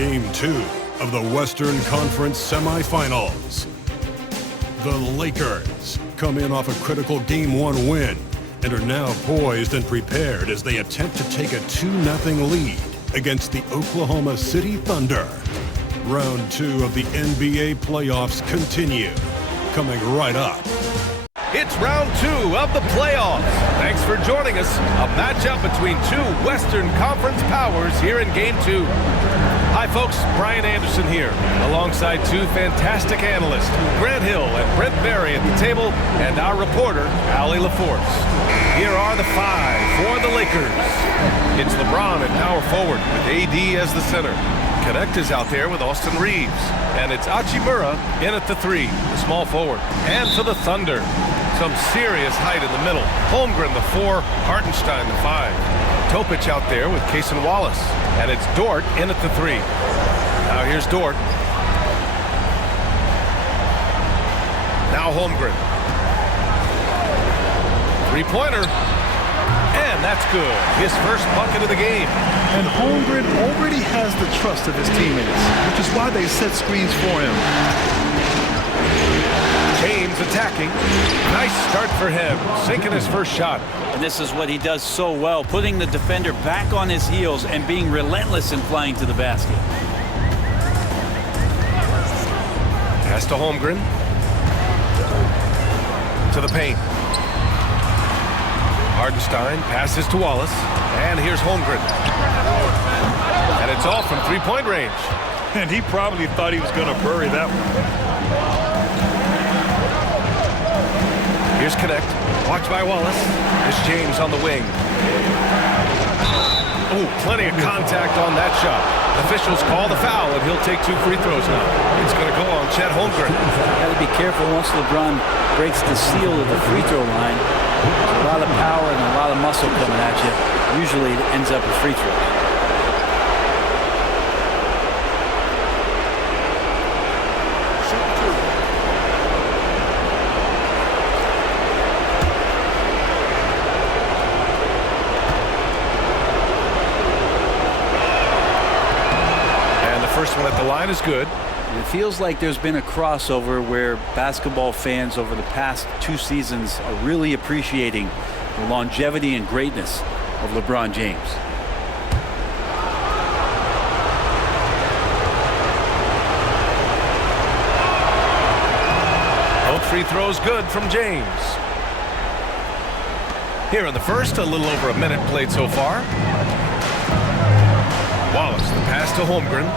Game 2 of the Western Conference semifinals. The Lakers come in off a critical Game 1 win and are now poised and prepared as they attempt to take a 2-0 lead against the Oklahoma City Thunder. Round 2 of the NBA playoffs continue, coming right up. It's round 2 of the playoffs. Thanks for joining us. A matchup between two Western Conference powers here in Game 2. Hi folks, Brian Anderson here, alongside two fantastic analysts, Grant Hill and Brent Berry at the table, and our reporter, Allie LaForce. Here are the five for the Lakers. It's LeBron at power forward with AD as the center. Connect is out there with Austin Reeves. And it's Hachimura in at the 3, the small forward. And for the Thunder, some serious height in the middle. Holmgren, the 4, Hartenstein, the 5. Topic out there with Jayson Wallace. And it's Dort in at the 3. Now here's Dort. Now Holmgren. Three-pointer. And that's good. His first bucket of the game. And Holmgren already has the trust of his teammates, which is why they set screens for him. James attacking. Nice start for him, sinking his first shot. And this is what he does so well, putting the defender back on his heels and being relentless in flying to the basket. Pass to Holmgren. To the paint. Hartenstein passes to Wallace. And here's Holmgren. And it's all from three-point range. And he probably thought he was going to bury that one. Here's Connect. Watch by Wallace. Here's James on the wing. Oh, plenty of contact on that shot. Officials call the foul, and he'll take 2 free throws now. It's going to go on Chet Holmgren. Got to be careful once LeBron breaks the seal of the free throw line. There's a lot of power and a lot of muscle coming at you. Usually it ends up with free throws. And the first one at the line is good. It feels like there's been a crossover where basketball fans over the past 2 seasons are really appreciating the longevity and greatness of LeBron James. Both free throws good from James. Here in the first, a little over a minute played so far. Wallace, the pass to Holmgren.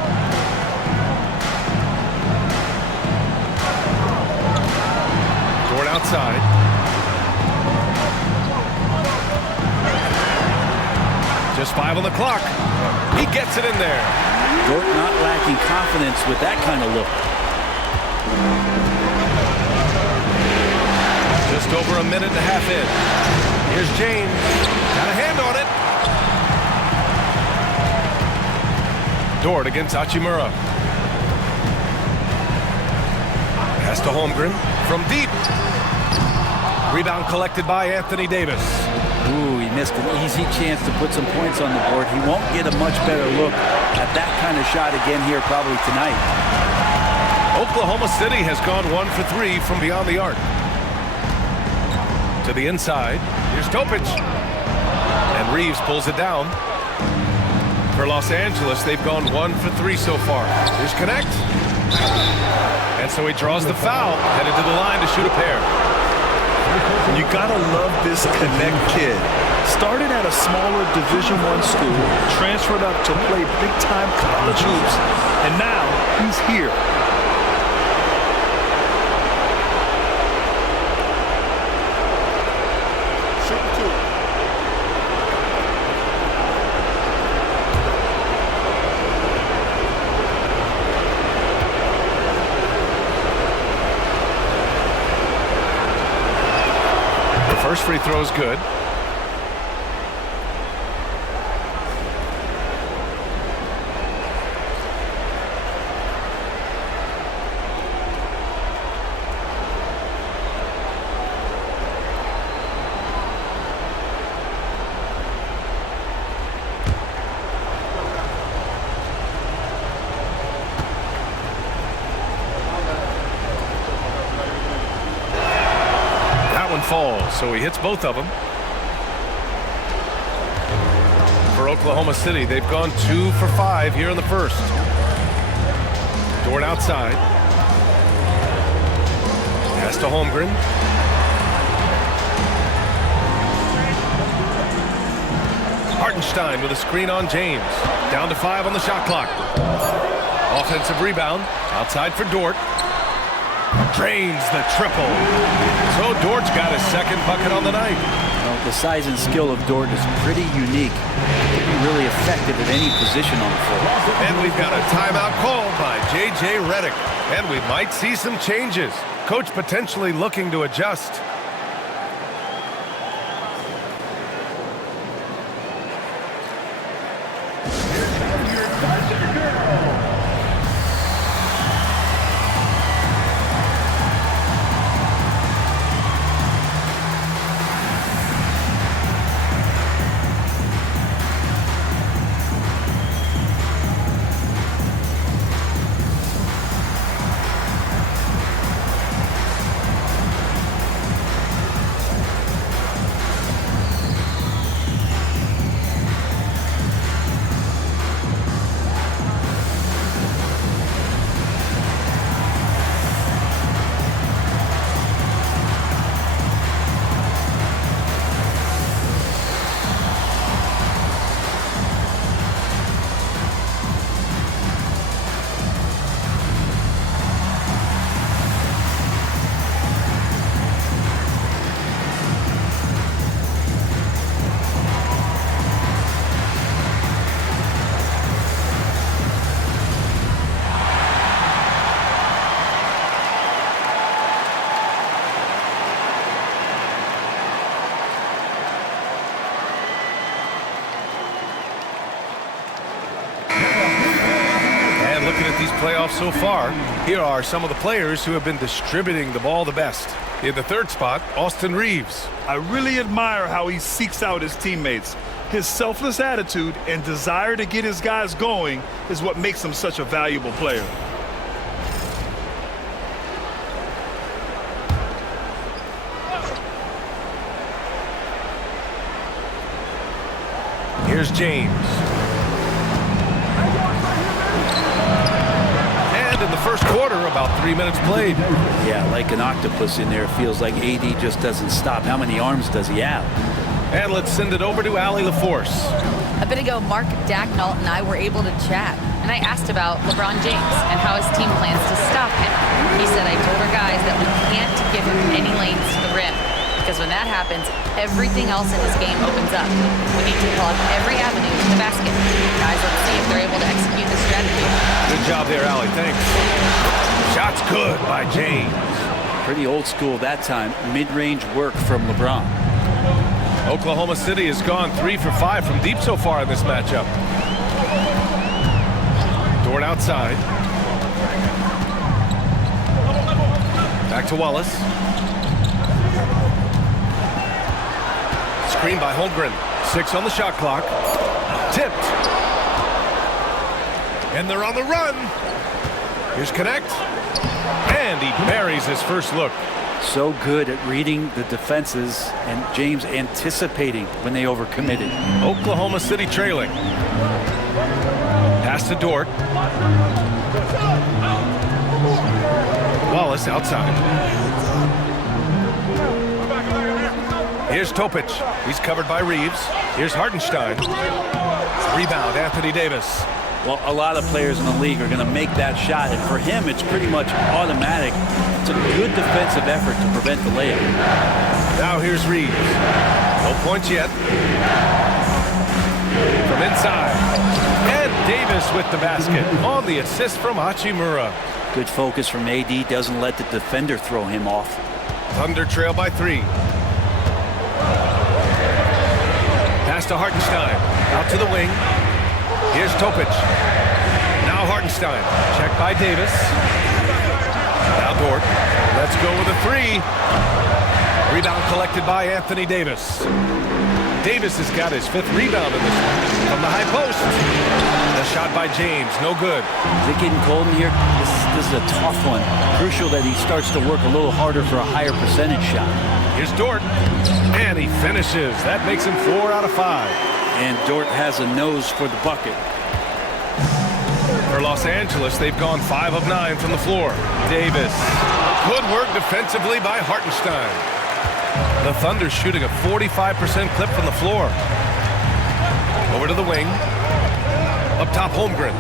Dort outside. Just 5 on the clock. He gets it in there. Dort not lacking confidence with that kind of look. Just over a minute and a half in. Here's James. Got a hand on it. Dort against Hachimura. Pass to Holmgren from deep. Rebound collected by Anthony Davis. Ooh, he missed an easy chance to put some points on the board. He won't get a much better look at that kind of shot again here probably tonight. Oklahoma City has gone 1 for 3 from beyond the arc. To the inside. Here's Topic. And Reeves pulls it down. For Los Angeles, they've gone 1 for 3 so far. Here's Connect. And so he draws the foul, headed to the line to shoot a pair. You gotta love this Connect kid. Started at a smaller Division I school, transferred up to play big-time college hoops, and now he's here. First free throw is good. so he hits both of them. For Oklahoma City, they've gone 2 for 5 here in the first. Dort outside. Pass to Holmgren. Hartenstein with a screen on James. Down to 5 on the shot clock. Offensive rebound. Outside for Dort. Drains the triple. So Dort's got his second bucket on the night. Well, the size and skill of Dort is pretty unique. He can be really effective at any position on the floor. And we've got a timeout called by J.J. Redick. And we might see some changes. Coach potentially looking to adjust. These playoffs so far, here are some of the players who have been distributing the ball the best. In the third spot, Austin Reeves. I really admire how he seeks out his teammates. His selfless attitude and desire to get his guys going is what makes him such a valuable player. Here's James. In the first quarter, about 3 minutes played. Yeah, like an octopus in there. It feels like AD just doesn't stop. How many arms does he have? And let's send it over to Allie LaForce. A bit ago, Mark Dacknault and I were able to chat, and I asked about LeBron James and how his team plans to stop him. He said, I told our guys that we can't give him any lanes to the rim, because when that happens, everything else in his game opens up. We need to plug every avenue to the basket. Guys, let's see if they're able to execute this strategy. Good job there, Allie. Thanks. Shot's good by James. Pretty old school that time. Mid-range work from LeBron. Oklahoma City has gone 3 for 5 from deep so far in this matchup. Dort outside. Back to Wallace. Screen by Holmgren. 6 on the shot clock. Tipped. And they're on the run. Here's Connect. And he buries his first look. So good at reading the defenses, and James anticipating when they overcommitted. Oklahoma City trailing. Pass to Dort. Wallace outside. Here's Topic. He's covered by Reeves. Here's Hartenstein. Rebound, Anthony Davis. Well, a lot of players in the league are going to make that shot, and for him, it's pretty much automatic. It's a good defensive effort to prevent the layup. Now here's Reeves. No points yet. From inside. And Davis with the basket on the assist from Hachimura. Good focus from AD. Doesn't let the defender throw him off. Thunder trail by 3. Pass to Hartenstein. Out to the wing. Here's Topic. Now Hartenstein. Checked by Davis. Now Dort. Let's go with a 3. Rebound collected by Anthony Davis. Davis has got his 5th rebound in this one. From the high post. The shot by James. No good. Is it getting cold in here? This is a tough one. Crucial that he starts to work a little harder for a higher percentage shot. Here's Dort, and he finishes. That makes him 4 out of 5. And Dort has a nose for the bucket. For Los Angeles, they've gone 5 of 9 from the floor. Davis. Good work defensively by Hartenstein. The Thunder shooting a 45% clip from the floor. Over to the wing. Up top, Holmgren.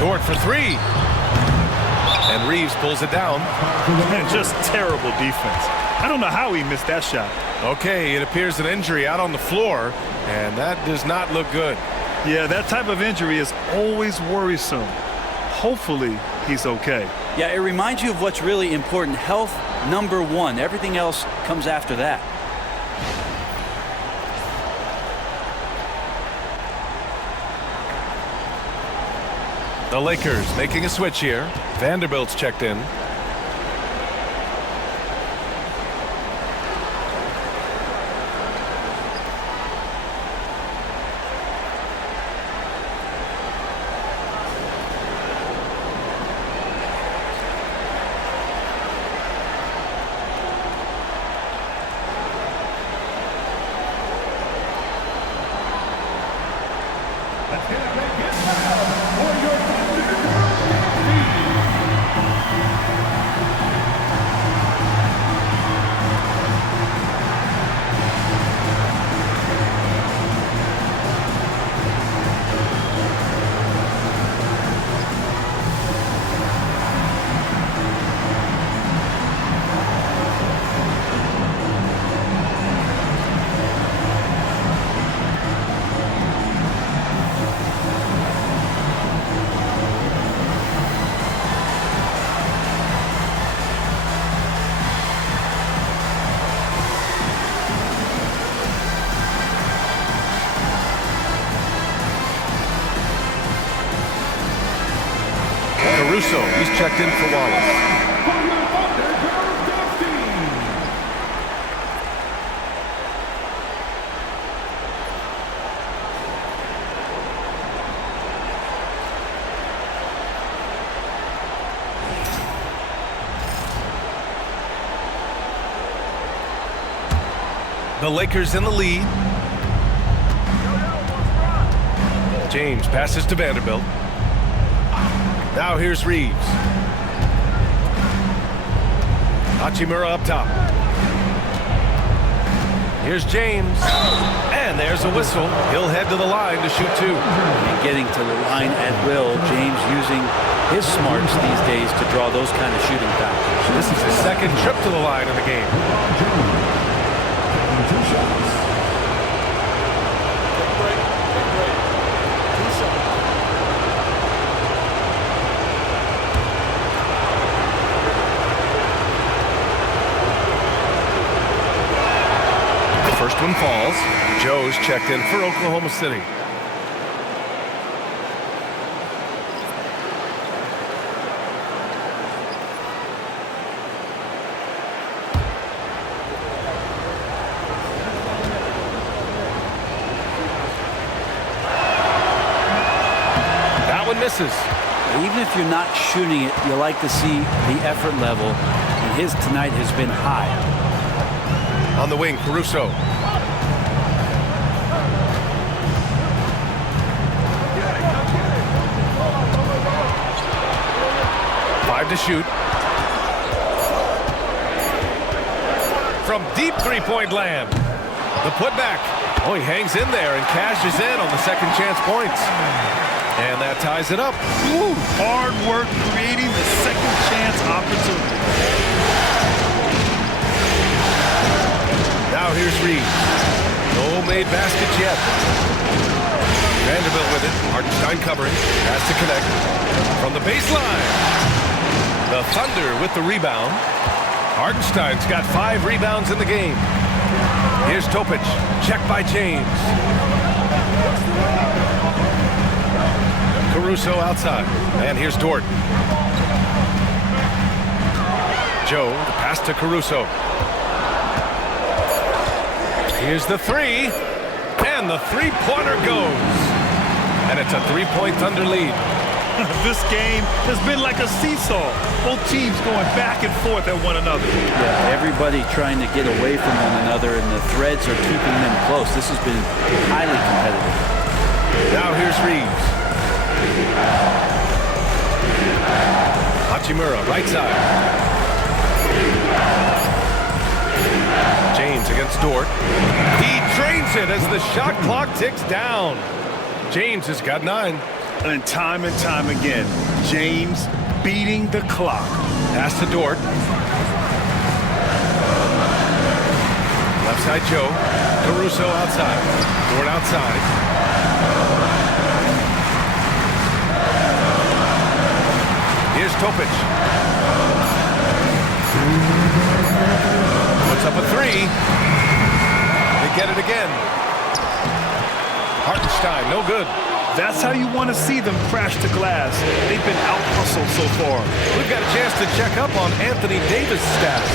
Dort for 3. And Reeves pulls it down. Man, just terrible defense. I don't know how he missed that shot. Okay, it appears an injury out on the floor, and that does not look good. Yeah, that type of injury is always worrisome. Hopefully, he's okay. Yeah, it reminds you of what's really important. Health, number one. Everything else comes after that. The Lakers making a switch here. Vanderbilt's checked in. Caruso, he's checked in for Wallace. The Lakers in the lead. James passes to Vanderbilt. Now here's Reeves. Hachimura up top. Here's James. And there's a whistle. He'll head to the line to shoot 2. And getting to the line at will. James using his smarts these days to draw those kind of shooting fouls. This is his second trip to the line in the game. First one falls. Joe's checked in for Oklahoma City. That one misses. Even if you're not shooting it, you like to see the effort level. And his tonight has been high. On the wing, Caruso. To shoot. From deep three-point land. The putback. Oh, he hangs in there and cashes in on the second chance points. And that ties it up. Ooh, hard work creating the second chance opportunity. Now here's Reeves. No made baskets yet. Vanderbilt with it. Hartenstein covering. Has to connect. From the baseline. The Thunder with the rebound. Hartenstein's got 5 rebounds in the game. Here's Topic. Check by James. Caruso outside. And here's Dort. Joe, the pass to Caruso. Here's the 3. And the three-pointer goes. And it's a 3-point Thunder lead. This game has been like a seesaw. Both teams going back and forth at one another. Yeah, everybody trying to get away from one another, and the threads are keeping them close. This has been highly competitive. Now here's Reeves. Hachimura, right side. James against Dort. He drains it as the shot clock ticks down. James has got 9. And time again, James beating the clock. Pass to Dort. Left side Joe. Caruso outside. Dort outside. Here's Topic. Puts up a 3. They get it again. Hartenstein, no good. That's how you want to see them crash the glass. They've been out-hustled so far. We've got a chance to check up on Anthony Davis' status.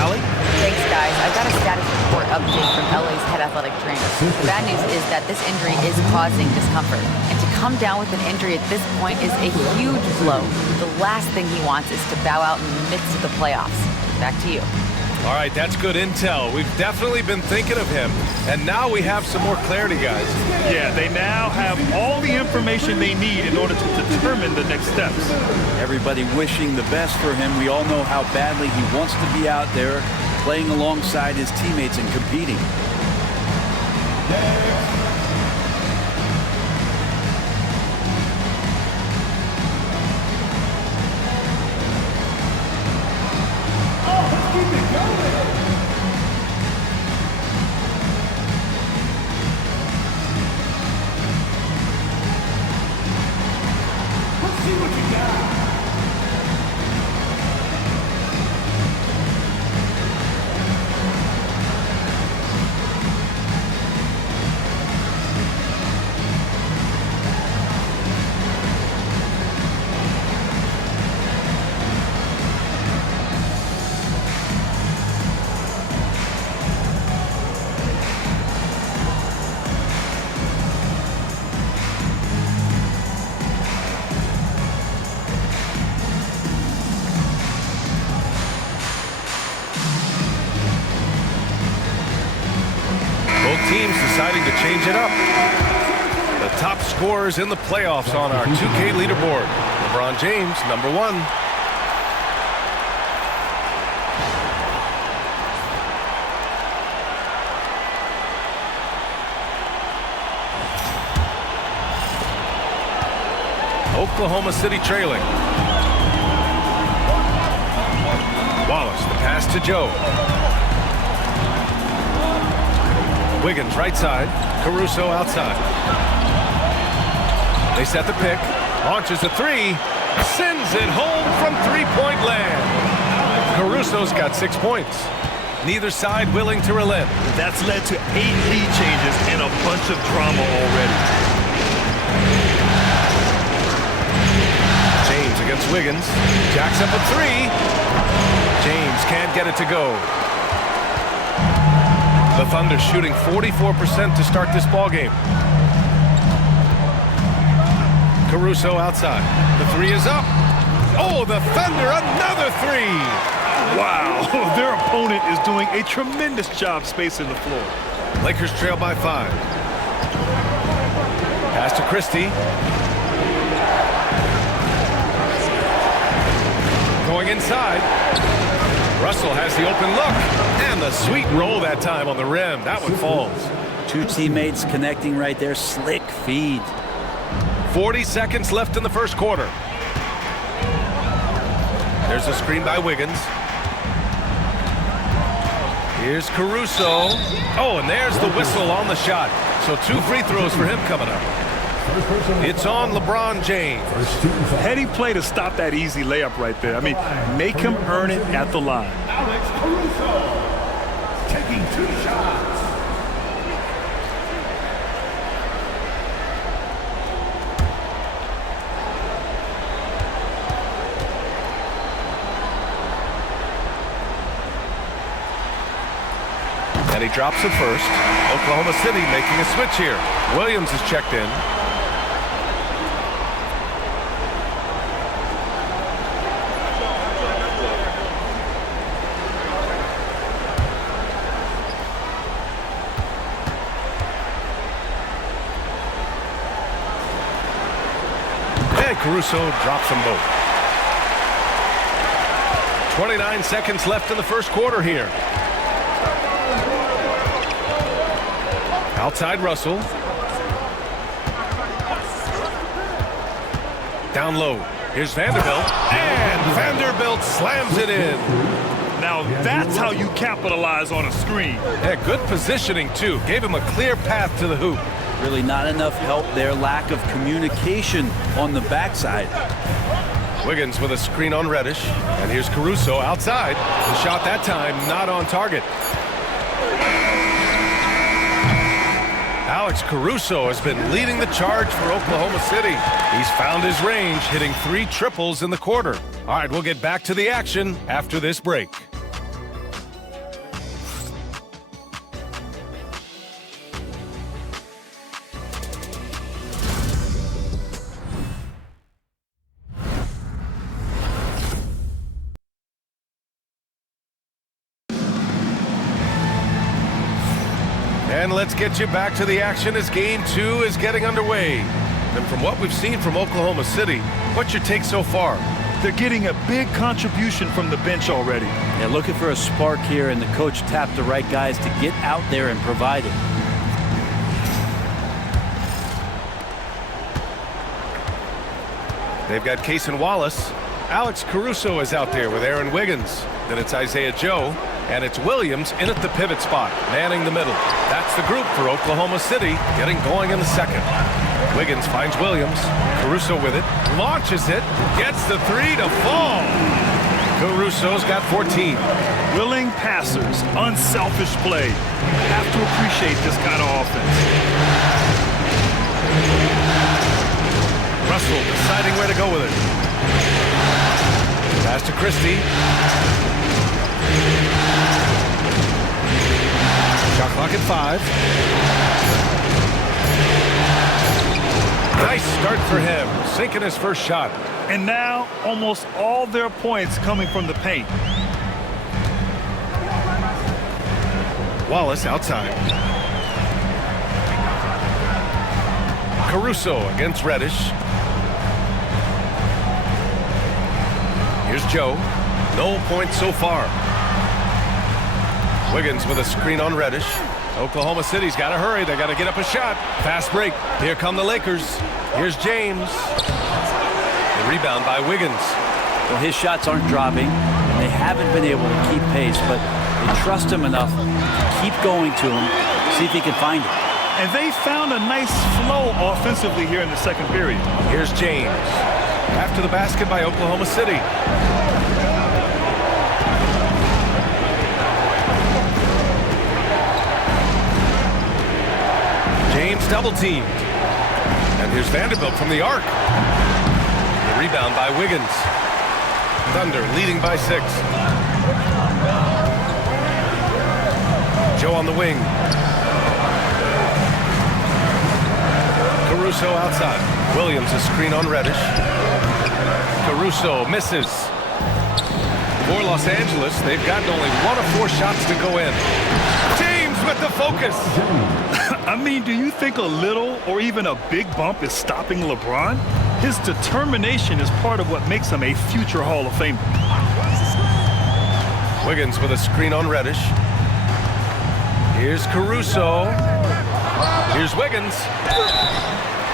Allie? Thanks, guys. I've got a status report update from LA's head athletic trainer. The bad news is that this injury is causing discomfort. And to come down with an injury at this point is a huge blow. The last thing he wants is to bow out in the midst of the playoffs. Back to you. All right, that's good intel. We've definitely been thinking of him, and now we have some more clarity, guys. Yeah, they now have all the information they need in order to determine the next steps. Everybody wishing the best for him. We all know how badly he wants to be out there, playing alongside his teammates and competing. Teams deciding to change it up. The top scorers in the playoffs on our 2K leaderboard. LeBron James, number 1. Oklahoma City trailing. Wallace, the pass to Joe. Wiggins right side, Caruso outside. They set the pick, launches a 3, sends it home from three-point land. Caruso's got 6 points. Neither side willing to relent. That's led to 8 lead changes and a bunch of drama already. James against Wiggins, jacks up a 3. James can't get it to go. The Thunder shooting 44% to start this ball game. Caruso outside. The 3 is up. Oh, the Thunder, another 3. Wow, their opponent is doing a tremendous job spacing the floor. Lakers trail by 5. Pass to Christie. Going inside. Russell has the open look, and the sweet roll that time on the rim. That one falls. 2 teammates connecting right there. Slick feed. 40 seconds left in the first quarter. There's a screen by Wiggins. Here's Caruso. Oh, and there's the whistle on the shot. So 2 free throws for him coming up. It's on LeBron James. Heady play to stop that easy layup right there. I mean, make him earn it at the line. Alex Caruso taking 2 shots. And he drops it first. Oklahoma City making a switch here. Williams is checked in. Caruso drops them both. 29 seconds left in the first quarter here. Outside Russell. Down low. Here's Vanderbilt. And Vanderbilt slams it in. Now that's how you capitalize on a screen. Yeah, good positioning, too. Gave him a clear path to the hoop. Really not enough help there. Lack of communication on the backside. Wiggins with a screen on Reddish. And here's Caruso outside. The shot that time not on target. Alex Caruso has been leading the charge for Oklahoma City. He's found his range, hitting 3 triples in the quarter. All right, we'll get back to the action after this break. And let's get you back to the action as Game 2 is getting underway. And from what we've seen from Oklahoma City, what's your take so far? They're getting a big contribution from the bench already. Yeah, looking for a spark here, and the coach tapped the right guys to get out there and provide it. They've got Cason Wallace. Alex Caruso is out there with Aaron Wiggins. Then it's Isaiah Joe. And it's Williams in at the pivot spot, manning the middle. That's the group for Oklahoma City, getting going in the second. Wiggins finds Williams. Caruso with it, launches it, gets the 3 to fall. Caruso's got 14. Willing passers, unselfish play. Have to appreciate this kind of offense. Russell deciding where to go with it. Pass to Christie. Shot clock at 5. Nice start for him, sinking his first shot. And now, almost all their points coming from the paint. Wallace outside. Caruso against Reddish. Here's Joe. No points so far. Wiggins with a screen on Reddish. Oklahoma City's got to hurry. They got to get up a shot. Fast break. Here come the Lakers. Here's James. The rebound by Wiggins. Well, his shots aren't dropping. They haven't been able to keep pace, but they trust him enough to keep going to him, see if he can find it. And they found a nice flow offensively here in the second period. Here's James. After the basket by Oklahoma City. James double teamed. And here's Vanderbilt from the arc. The rebound by Wiggins. Thunder leading by 6. Joe on the wing. Caruso outside. Williams a screen on Reddish. Caruso misses. For Los Angeles, they've gotten only 1 of 4 shots to go in. James with the focus. I mean, do you think a little or even a big bump is stopping LeBron? His determination is part of what makes him a future Hall of Famer. Wiggins with a screen on Reddish. Here's Caruso. Here's Wiggins.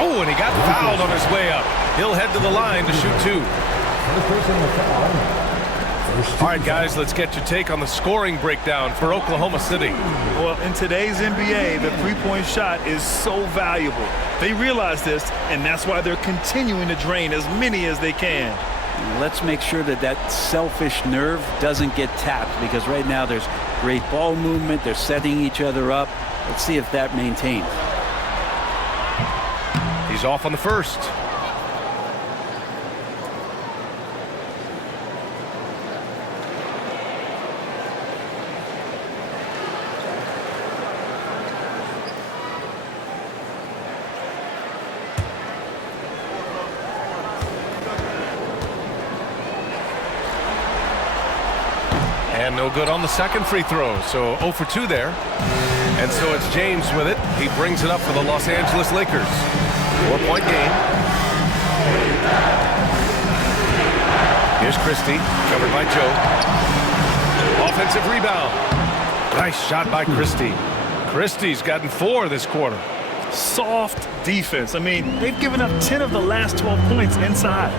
Oh, and he got fouled on his way up. He'll head to the line to shoot 2. All right, guys, let's get your take on the scoring breakdown for Oklahoma City. Well, in today's NBA, the three-point shot is so valuable. They realize this, and that's why they're continuing to drain as many as they can. Let's make sure that that selfish nerve doesn't get tapped, because right now there's great ball movement. They're setting each other up. Let's see if that maintains. He's off on the first. And no good on the second free throw, so 0 for 2 there. And so it's James with it. He brings it up for the Los Angeles Lakers. 4-point game. Here's Christie, covered by Joe. Offensive rebound. Nice shot by Christie. Christie's gotten 4 this quarter. Soft defense. I mean, they've given up 10 of the last 12 points inside.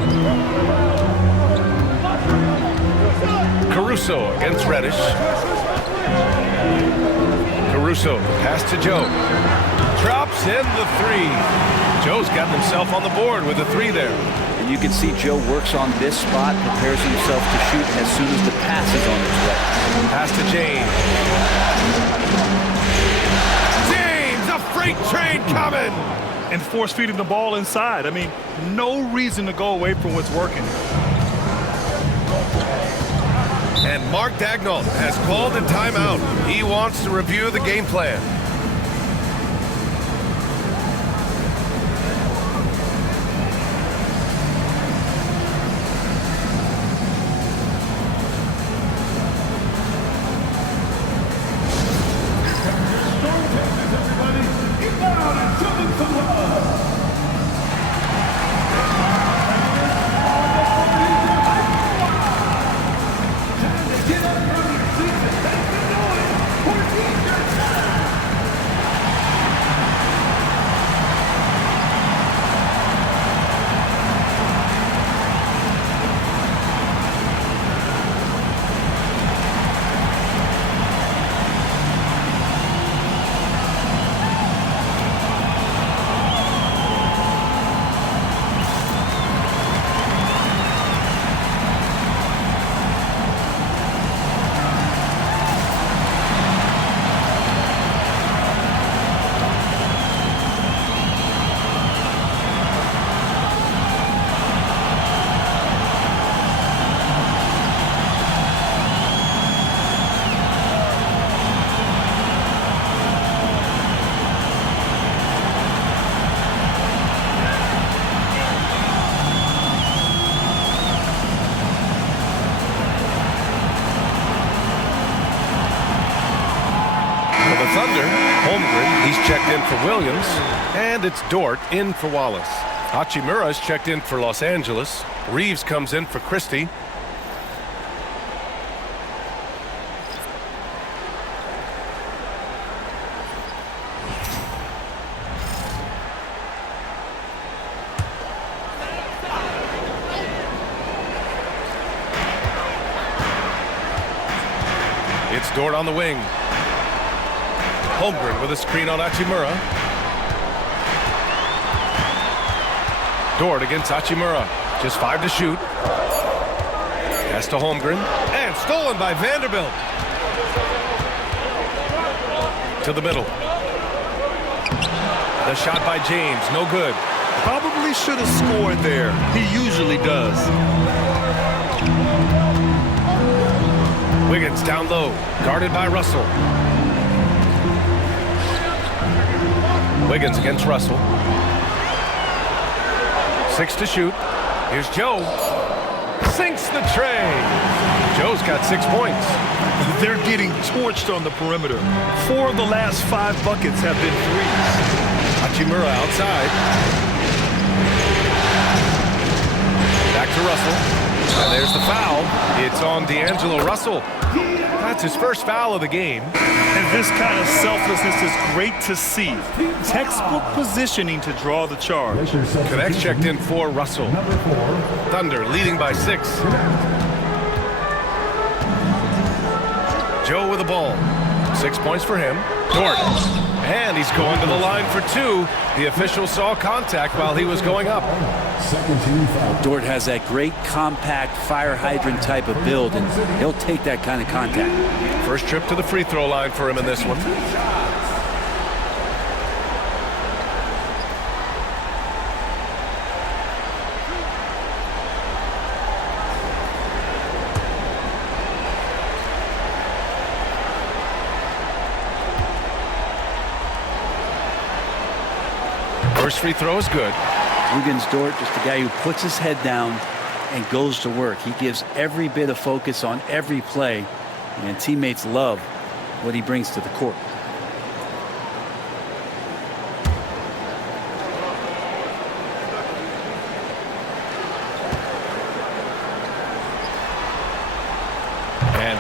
Caruso against Reddish. Caruso, pass to Joe. Drops in the 3. Joe's gotten himself on the board with a 3 there. And you can see Joe works on this spot, prepares himself to shoot as soon as the pass is on its way. Pass to James. James, a freight train coming! And force feeding the ball inside. I mean, no reason to go away from what's working. And Mark Daigneault has called a timeout. He wants to review the game plan. He's checked in for Williams, and it's Dort in for Wallace. Hachimura's checked in for Los Angeles. Reeves comes in for Christie. It's Dort on the wing. Holmgren with a screen on Hachimura. Dort against Hachimura. Just 5 to shoot. Pass to Holmgren. And stolen by Vanderbilt. To the middle. The shot by James. No good. Probably should have scored there. He usually does. Wiggins down low. Guarded by Russell. Wiggins against Russell. 6 to shoot. Here's Joe. Sinks the tray. Joe's got 6 points. They're getting torched on the perimeter. 4 of the last 5 buckets have been threes. Hachimura outside. Back to Russell. And there's the foul. It's on D'Angelo Russell. That's his first foul of the game. And this kind of selflessness is great to see. Textbook positioning to draw the charge. Connects checked in for Russell. Thunder leading by 6. Joe with the ball. 6 points for him. Dort. And he's going to the line for 2. The official saw contact while he was going up. Dort has that great compact fire hydrant type of build, and he'll take that kind of contact. First trip to the free throw line for him in this one. First free throw is good. Wiggins Dort, just a guy who puts his head down and goes to work. He gives every bit of focus on every play, and teammates love what he brings to the court.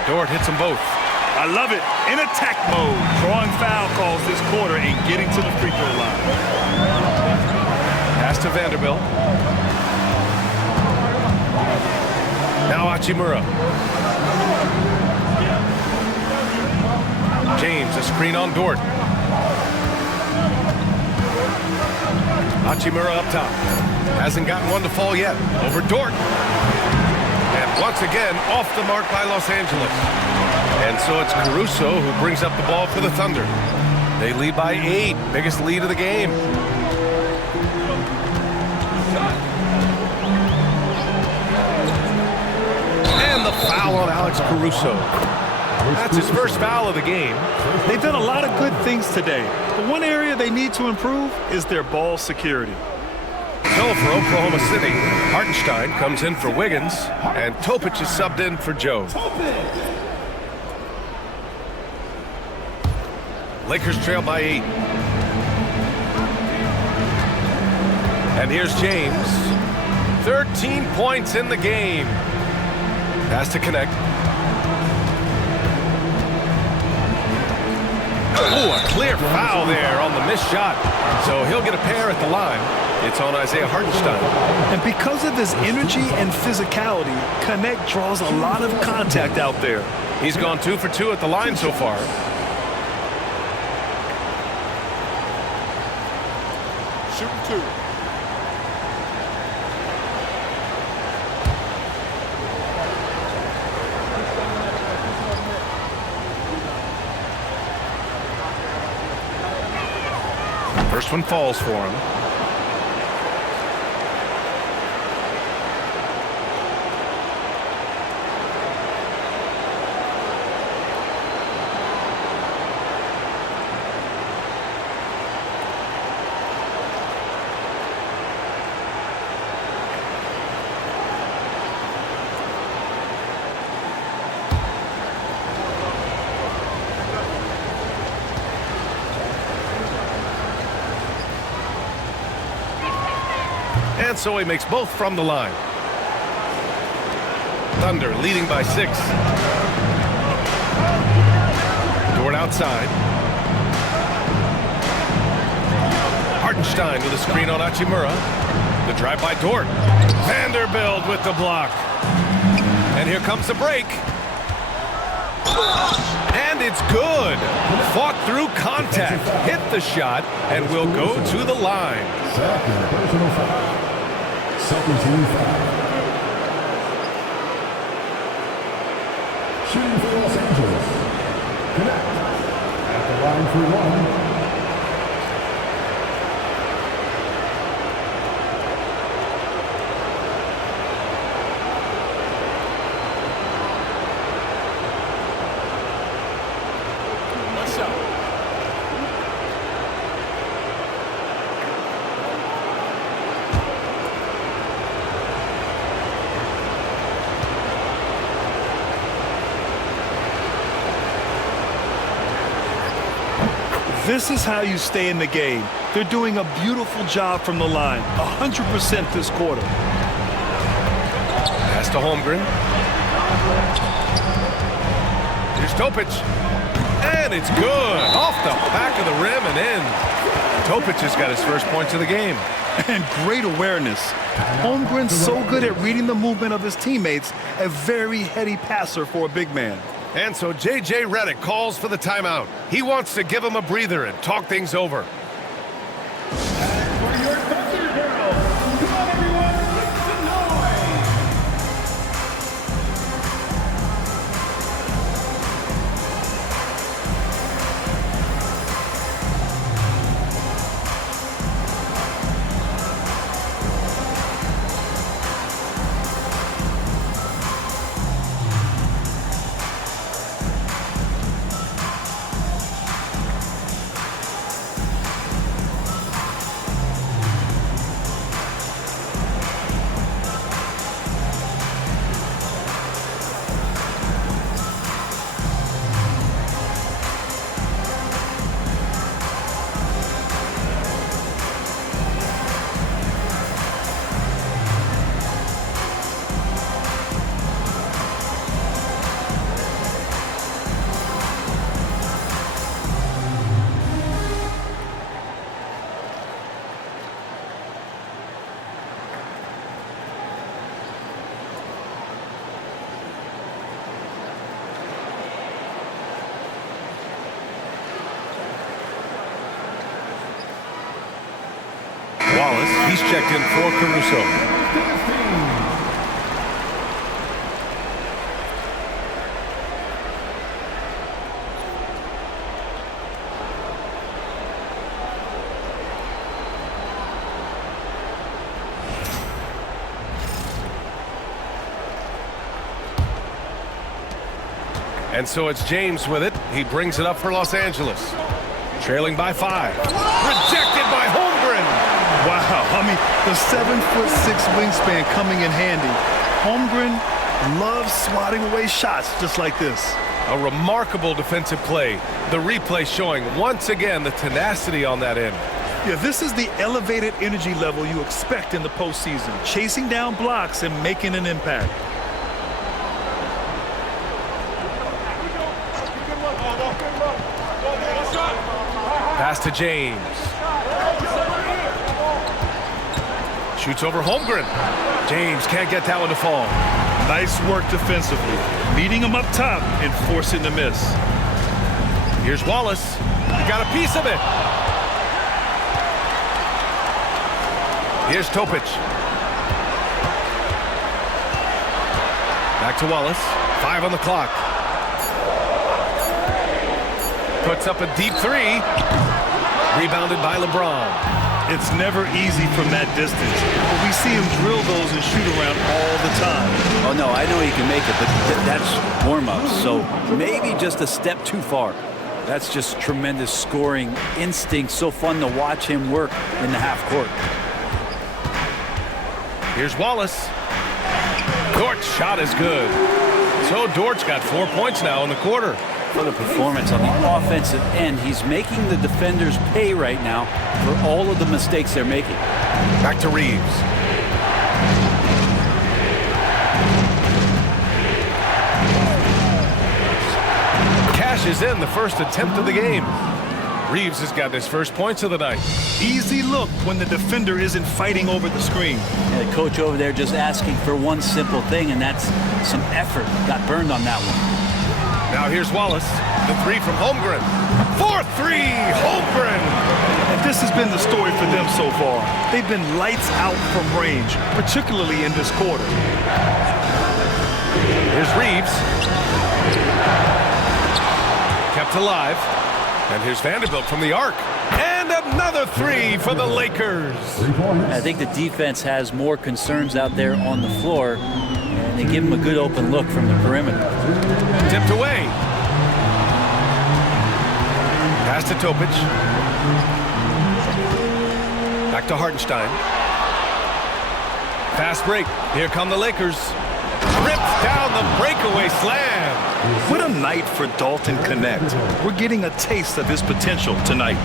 Dort hits them both. I love it. In attack mode, drawing foul calls this quarter and getting to the free throw line. Pass to Vanderbilt. Now Hachimura. James, a screen on Dort. Hachimura up top. Hasn't gotten one to fall yet. Over Dort. And once again, off the mark by Los Angeles. And so it's Caruso who brings up the ball for the Thunder. They lead by 8. Biggest lead of the game. And the foul on Alex Caruso. That's his first foul of the game. They've done a lot of good things today, but one area they need to improve is their ball security. So for Oklahoma City, Hartenstein comes in for Wiggins, and Topic is subbed in for Joe. Lakers trail by 8. And here's James. 13 points in the game. Has to connect. Oh, a clear foul there on the missed shot. So he'll get a pair at the line. It's on Isaiah Hartenstein. And because of his energy and physicality, Connect draws a lot of contact out there. He's gone 2 for 2 at the line so far. Shooting 2. First one falls for him. And so he makes both from the line. Thunder leading by 6. Dort outside. Hartenstein with a screen on Hachimura. The drive by Dort. Vanderbilt with the block. And here comes the break. And it's good. Fought through contact. Hit the shot and will go to the line. Second personal foul. Second team foul. Shooting for Los Angeles. Connect. At the line for 1. This is how you stay in the game. They're doing a beautiful job from the line, 100% this quarter. Pass to Holmgren. Here's Topic. And it's good. Off the back of the rim and in. Topic has got his first points of the game. And great awareness. Holmgren's so good at reading the movement of his teammates, a very heady passer for a big man. And so J.J. Redick calls for the timeout. He wants to give him a breather and talk things over. For your Thunder Girls, come on everyone, make some noise! Wallace, he's checked in for Caruso. And so it's James with it. He brings it up for Los Angeles. Trailing by 5. Rejected by Holmgren. Wow, I mean, the 7'6" wingspan coming in handy. Holmgren loves swatting away shots just like this. A remarkable defensive play. The replay showing once again the tenacity on that end. Yeah, this is the elevated energy level you expect in the postseason. Chasing down blocks and making an impact. Pass to James. Shoots over Holmgren. James can't get that one to fall. Nice work defensively. Meeting him up top and forcing the miss. Here's Wallace. He got a piece of it. Here's Topic. Back to Wallace. 5 on the clock. Puts up a deep 3. Rebounded by LeBron. It's never easy from that distance, but we see him drill those and shoot around all the time. Oh, no, I know he can make it, but that's warm-up, so maybe just a step too far. That's just tremendous scoring instinct. So fun to watch him work in the half court. Here's Wallace. Dort's shot is good. So Dort's got 4 points now in the quarter. For the performance on the offensive end, he's making the defenders pay right now for all of the mistakes they're making. Back to Reeves. Cashes in the first attempt of the game. Reeves has got his first points of the night. Easy look when the defender isn't fighting over the screen. And the coach over there just asking for one simple thing, and that's some effort. Got burned on that one. Now here's Wallace. The 3 from Holmgren. 4-3, Holmgren. And this has been the story for them so far. They've been lights out from range, particularly in this quarter. Here's Reeves. Kept alive. And here's Vanderbilt from the arc. And another 3 for the Lakers. I think the defense has more concerns out there on the floor, and they give him a good open look from the perimeter. Tipped away. Pass to Topic. Back to Hartenstein. Fast break. Here come the Lakers. Ripped down the breakaway slam. What a night for Dalton Connect. We're getting a taste of his potential tonight.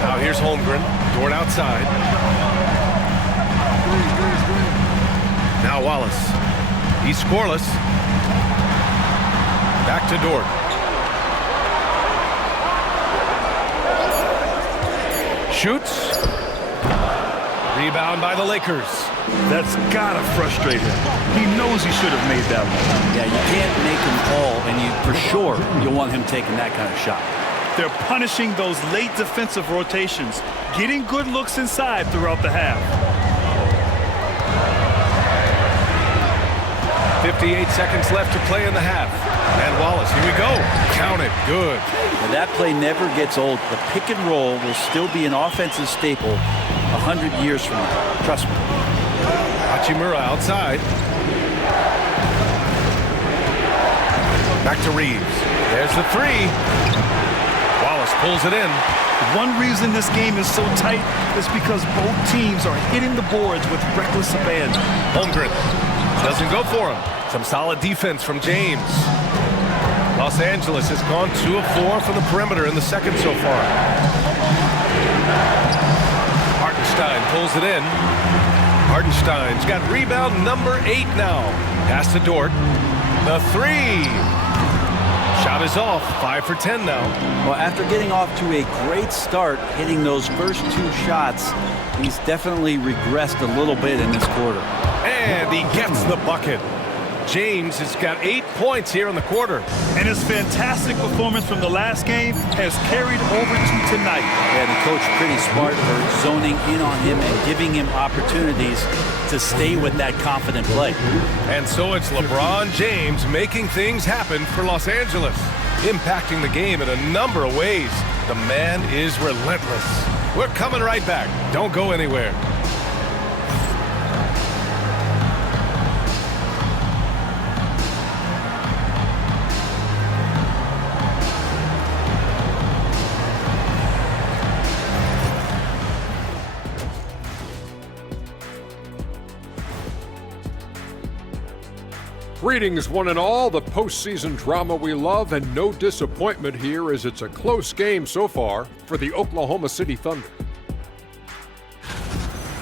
Now here's Holmgren. Dort outside. Now Wallace. He's scoreless. Back to Dort. Shoots. Rebound by the Lakers. That's gotta frustrate him. He knows he should have made that one. Yeah, you can't make him fall, and you for sure you'll want him taking that kind of shot. They're punishing those late defensive rotations, getting good looks inside throughout the half. 58 seconds left to play in the half. And Wallace, here we go. Count it. Good. Now, that play never gets old. The pick and roll will still be an offensive staple 100 years from now. Trust me. Hachimura outside. Back to Reeves. There's the 3. Wallace pulls it in. One reason this game is so tight is because both teams are hitting the boards with reckless abandon. Holmgren doesn't go for him. Some solid defense from James. Los Angeles has gone 2 of 4 from the perimeter in the second so far. Hartenstein pulls it in. Hartenstein's got rebound number 8 now. Pass to Dort. The 3. Shot is off. 5 for 10 now. Well, after getting off to a great start, hitting those first 2 shots, he's definitely regressed a little bit in this quarter. And he gets the bucket. James has got 8 points here in the quarter. And his fantastic performance from the last game has carried over to tonight. Yeah, the coach pretty smart for zoning in on him and giving him opportunities to stay with that confident play. And so it's LeBron James making things happen for Los Angeles, impacting the game in a number of ways. The man is relentless. We're coming right back. Don't go anywhere. Greetings, one and all. The postseason drama we love, and no disappointment here as it's a close game so far for the Oklahoma City Thunder.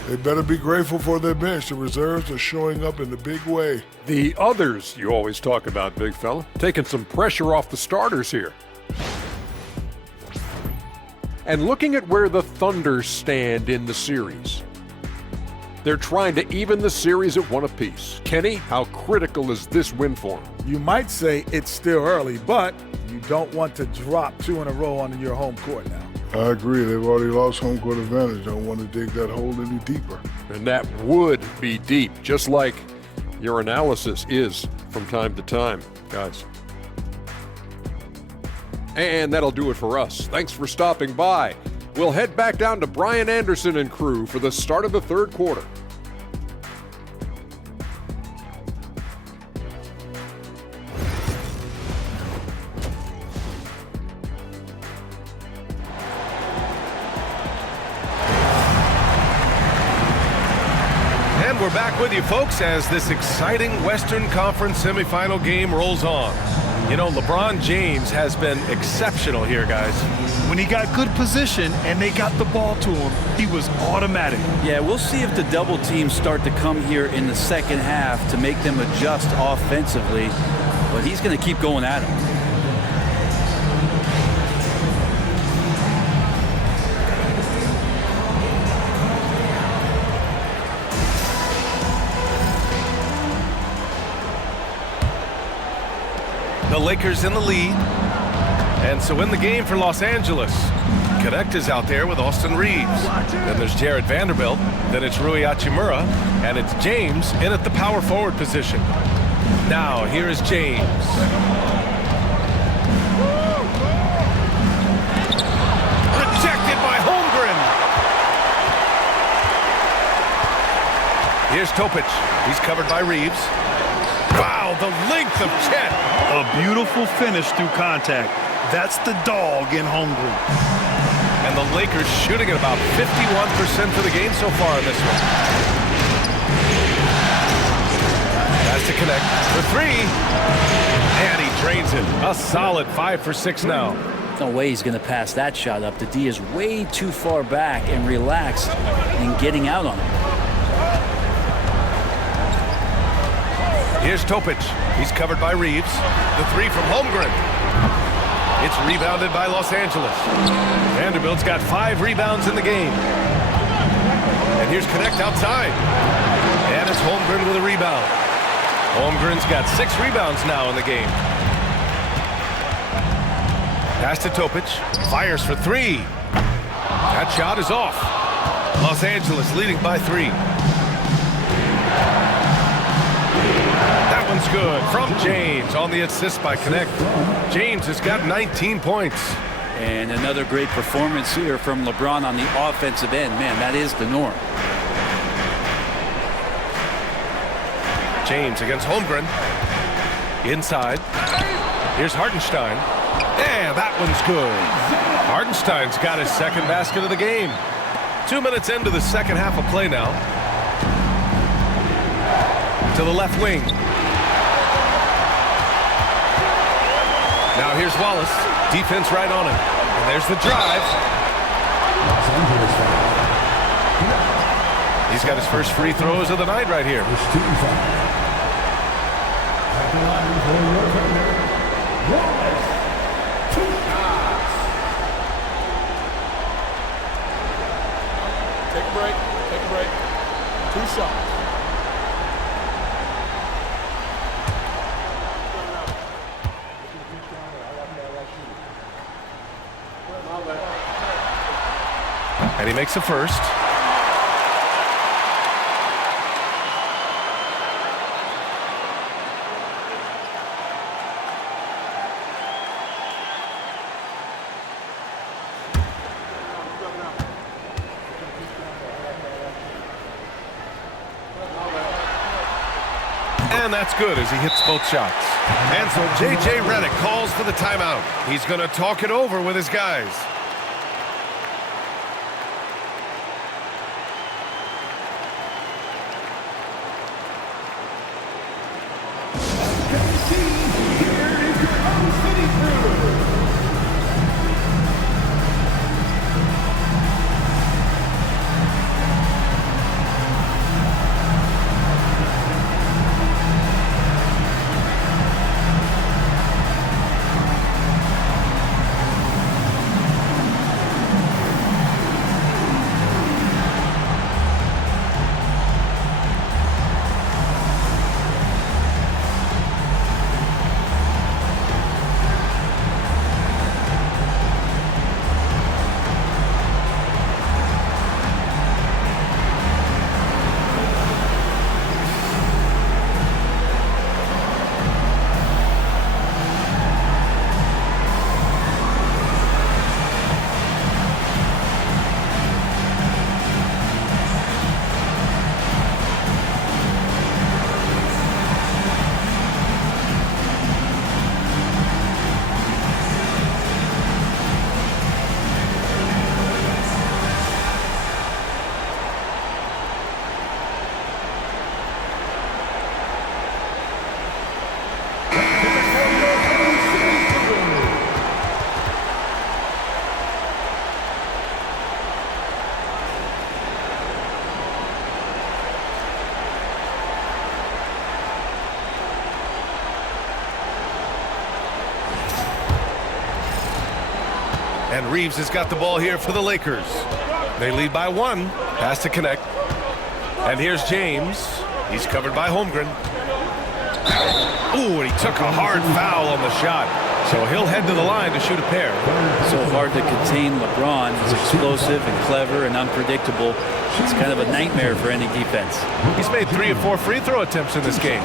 They better be grateful for their bench. The reserves are showing up in a big way. The others you always talk about, big fella, taking some pressure off the starters here. And looking at where the Thunder stand in the series. They're trying to even the series at one apiece. Kenny, how critical is this win for them? You might say it's still early, but you don't want to drop 2 in a row on your home court now. I agree. They've already lost home court advantage. Don't want to dig that hole any deeper. And that would be deep, just like your analysis is from time to time, guys. And that'll do it for us. Thanks for stopping by. We'll head back down to Brian Anderson and crew for the start of the third quarter. And we're back with you, folks, as this exciting Western Conference semifinal game rolls on. You know, LeBron James has been exceptional here, guys. When he got good position and they got the ball to him, he was automatic. Yeah, we'll see if the double teams start to come here in the second half to make them adjust offensively, but he's going to keep going at him. The Lakers in the lead. And so in the game for Los Angeles, Connect is out there with Austin Reeves. Then there's Jared Vanderbilt. Then it's Rui Hachimura. And it's James in at the power forward position. Now, here is James. Rejected by Holmgren. Here's Topic. He's covered by Reeves. Wow, the length of Chet. A beautiful finish through contact. That's the dog in Holmgren. And the Lakers shooting at about 51% for the game so far in this one. Has to connect for 3. And he drains it. A solid 5 for 6 now. No way he's going to pass that shot up. The D is way too far back and relaxed in getting out on it. Here's Topic. He's covered by Reeves. The 3 from Holmgren. It's rebounded by Los Angeles. Vanderbilt's got 5 rebounds in the game. And here's Connect outside. And it's Holmgren with a rebound. Holmgren's got 6 rebounds now in the game. Pass to Topic. Fires for 3. That shot is off. Los Angeles leading by 3. That one's good from James on the assist by Connect. James has got 19 points. And another great performance here from LeBron on the offensive end. Man, that is the norm. James against Holmgren. Inside. Here's Hartenstein. And that one's good. Hartenstein's got his second basket of the game. 2 minutes into the second half of play now. To the left wing. Now here's Wallace. Defense right on him. And there's the drive. He's got his first free throws of the night right here. Take a break. Take a break. 2 shots. And he makes a first. And that's good as he hits both shots. And so J.J. Redick calls for the timeout. He's going to talk it over with his guys. And Reeves has got the ball here for the Lakers. They lead by 1. Pass to connect. And here's James. He's covered by Holmgren. Ooh, and he took a hard foul on the shot. So he'll head to the line to shoot a pair. So hard to contain LeBron. He's explosive and clever and unpredictable. It's kind of a nightmare for any defense. He's made 3 or 4 free throw attempts in this game.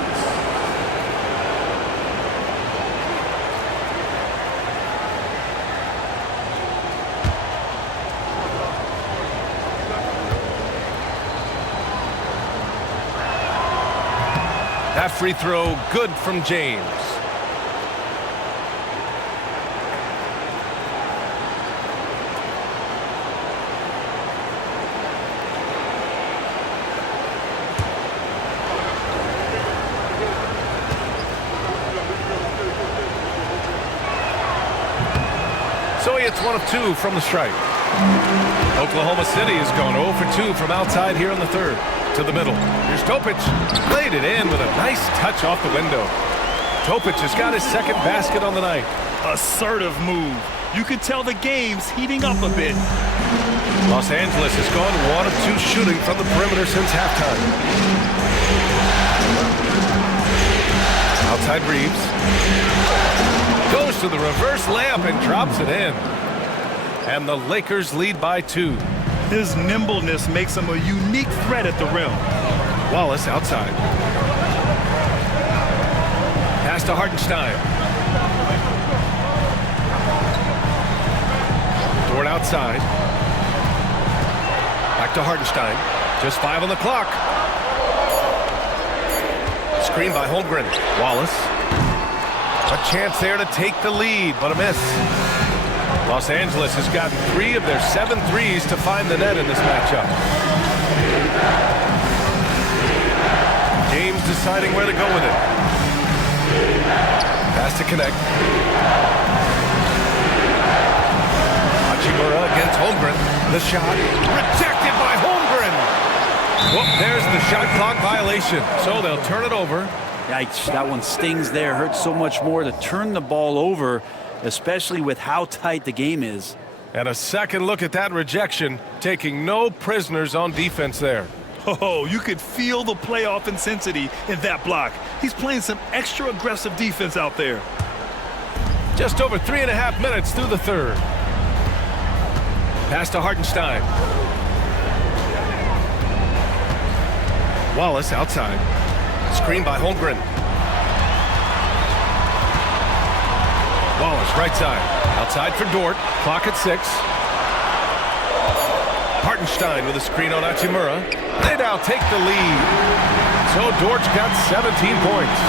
That free throw good from James. So he hits 1 of 2 from the stripe. Oklahoma City has gone 0 for 2 from outside here in the third. To the middle. Here's Topic. Played it in with a nice touch off the window. Topic has got his second basket on the night. Assertive move. You can tell the game's heating up a bit. Los Angeles has gone 1 of 2 shooting from the perimeter since halftime. Outside Reeves. Goes to the reverse layup and drops it in. And the Lakers lead by 2. His nimbleness makes him a unique threat at the rim. Wallace outside. Pass to Hartenstein. Dort outside. Back to Hartenstein. Just 5 on the clock. Screen by Holmgren. Wallace. A chance there to take the lead, but a miss. Los Angeles has gotten 3 of their 7 threes to find the net in this matchup. James deciding where to go with it. Pass to connect. Hachimura against Holmgren. The shot rejected by Holmgren. Well, there's the shot clock violation. So they'll turn it over. Yikes, that one stings there. Hurts so much more to turn the ball over, especially with how tight the game is. And a second look at that rejection, taking no prisoners on defense there. Oh, you could feel the playoff intensity in that block. He's playing some extra aggressive defense out there. Just over 3.5 minutes through the third. Pass to Hartenstein. Wallace outside. Screen by Holmgren. Wallace right side. Outside for Dort. Clock at 6. Hartenstein with a screen on Hachimura. They now take the lead. So Dort's got 17 points.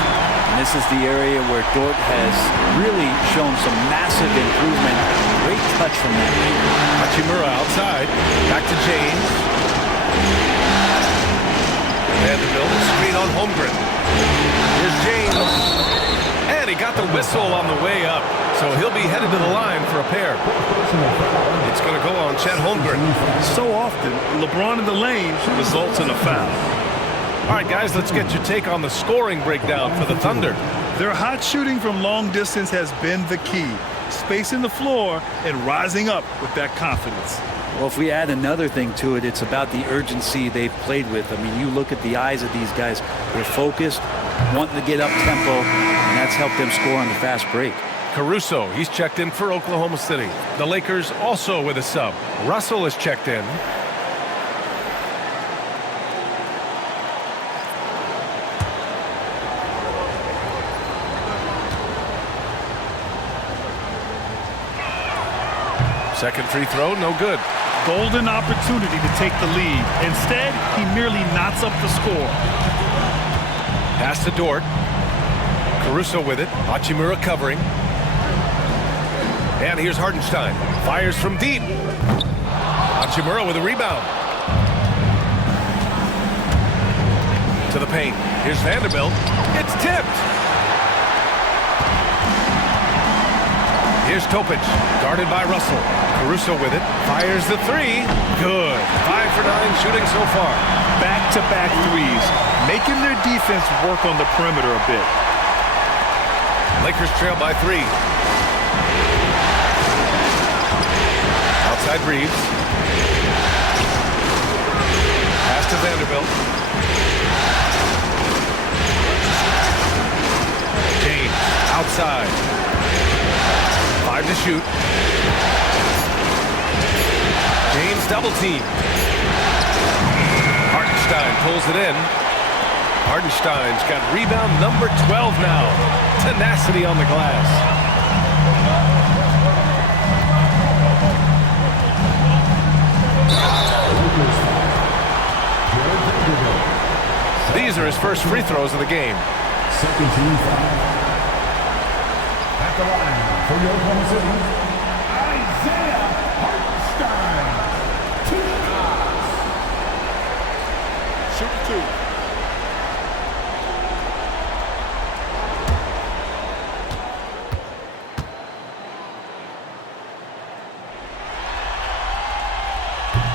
And this is the area where Dort has really shown some massive improvement. Great touch from that leader. Hachimura outside. Back to James. Vanderbilt screen on Holmgren. Here's James. And he got the whistle on the way up. So he'll be headed to the line for a pair. It's going to go on Chet Holmgren. So often, LeBron in the lane results in a foul. All right, guys, let's get your take on the scoring breakdown for the Thunder. Their hot shooting from long distance has been the key. Spacing the floor and rising up with that confidence. Well, if we add another thing to it, it's about the urgency they've played with. I mean, you look at the eyes of these guys. They're focused, wanting to get up tempo, and that's helped them score on the fast break. Caruso, he's checked in for Oklahoma City. The Lakers also with a sub. Russell is checked in. Second free throw, no good. Golden opportunity to take the lead. Instead, he merely knots up the score. Pass to Dort. Caruso with it. Hachimura covering. And here's Hartenstein. Fires from deep. Hachimura with a rebound. To the paint. Here's Vanderbilt. It's tipped. Here's Topic. Guarded by Russell. Caruso with it. Fires the three. Good. 5 for 9 shooting so far. Back-to-back threes. Making their defense work on the perimeter a bit. Lakers trail by 3. Outside Reeves. Pass to Vanderbilt. James outside. 5 to shoot. James double team. Hartenstein pulls it in. Hartenstein's got rebound number 12 now. Tenacity on the glass. These are his first free throws of the game. Second team foul. At the line for your Oklahoma City, Isaiah Hartenstein. 2 shots. Shoot 2.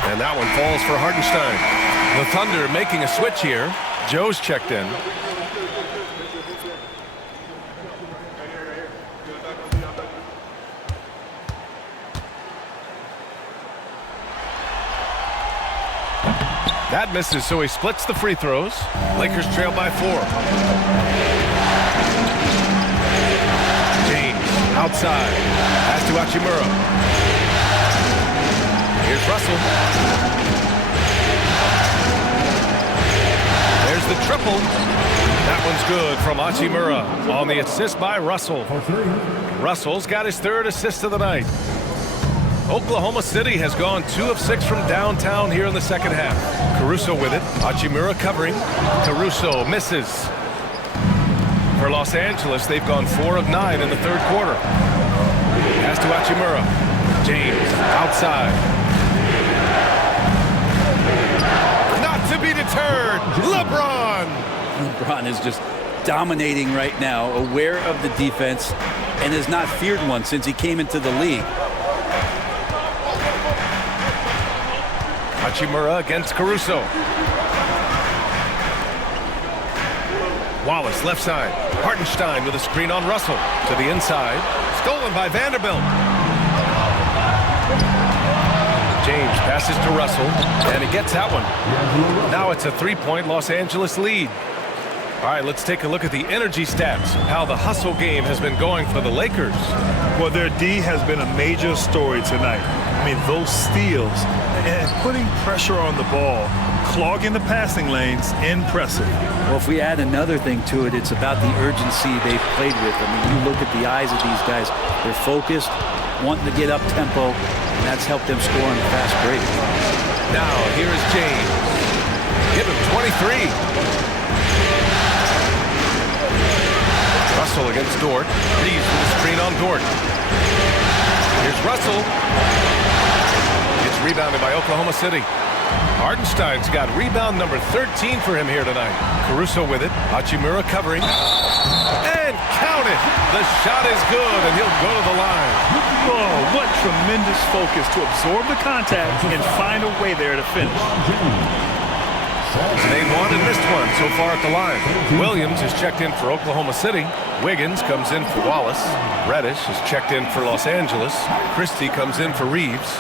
And that one falls for Hartenstein. The Thunder making a switch here. Joe's checked in. That misses, so he splits the free throws. Lakers trail by 4. James outside. Pass to Hachimura. Here's Russell. There's the triple. That one's good from Hachimura on the assist by Russell. Russell's got his 3rd assist of the night. Oklahoma City has gone 2 of 6 from downtown here in the second half. Caruso with it. Hachimura covering. Caruso misses. For Los Angeles, they've gone 4 of 9 in the 3rd quarter. Pass to Hachimura. James outside. Not to be deterred. LeBron. LeBron is just dominating right now, aware of the defense, and has not feared one since he came into the league. Hachimura against Caruso. Wallace left side. Hartenstein with a screen on Russell. To the inside. Stolen by Vanderbilt. James passes to Russell. And he gets that one. Now it's a 3-point Los Angeles lead. All right, let's take a look at the energy stats, how the hustle game has been going for the Lakers. Well, their D has been a major story tonight. I mean, those steals and putting pressure on the ball, clogging the passing lanes, impressive. Well, if we add another thing to it, it's about the urgency they've played with. I mean, you look at the eyes of these guys. They're focused, wanting to get up tempo, and that's helped them score on the fast break. Now, here is James. Give him 23. Russell against Dort. Reeves with the screen on Dort. Here's Russell. It's rebounded by Oklahoma City. Hartenstein's got rebound number 13 for him here tonight. Caruso with it. Hachimura covering. And count it. The shot is good, and he'll go to the line. Oh, what tremendous focus to absorb the contact and find a way there to finish. Made one and missed one so far at the line. Williams is checked in for Oklahoma City. Wiggins comes in for Wallace. Reddish is checked in for Los Angeles. Christie comes in for Reeves.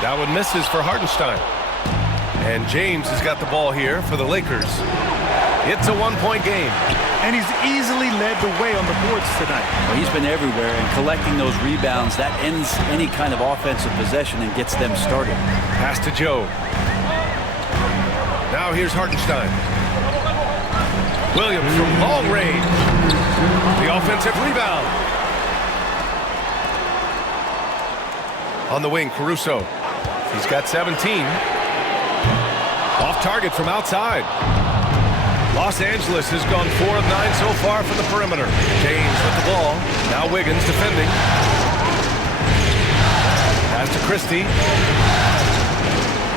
That one misses for Hartenstein. And James has got the ball here for the Lakers. It's a one-point game. And he's easily led the way on the boards tonight. Well, he's been everywhere, and collecting those rebounds, that ends any kind of offensive possession and gets them started. Pass to Joe. Now here's Hartenstein. Williams from long range. The offensive rebound. On the wing, Caruso. He's got 17. Off target from outside. Los Angeles has gone 4 of 9 so far from the perimeter. James with the ball. Now Wiggins defending. Pass to Christie.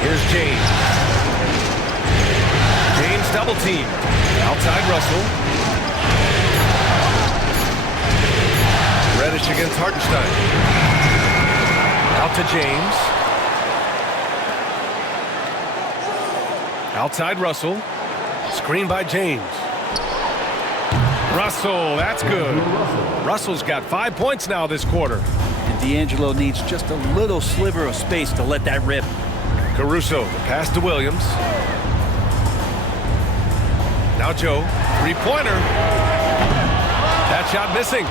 Here's James. James double team. Outside Russell. Reddish against Hartenstein. Out to James. Outside Russell. Screen by James. Russell, that's good. Russell's got 5 points now this quarter. And D'Angelo needs just a little sliver of space to let that rip. Caruso, pass to Williams. Now Joe, three-pointer. That shot missing.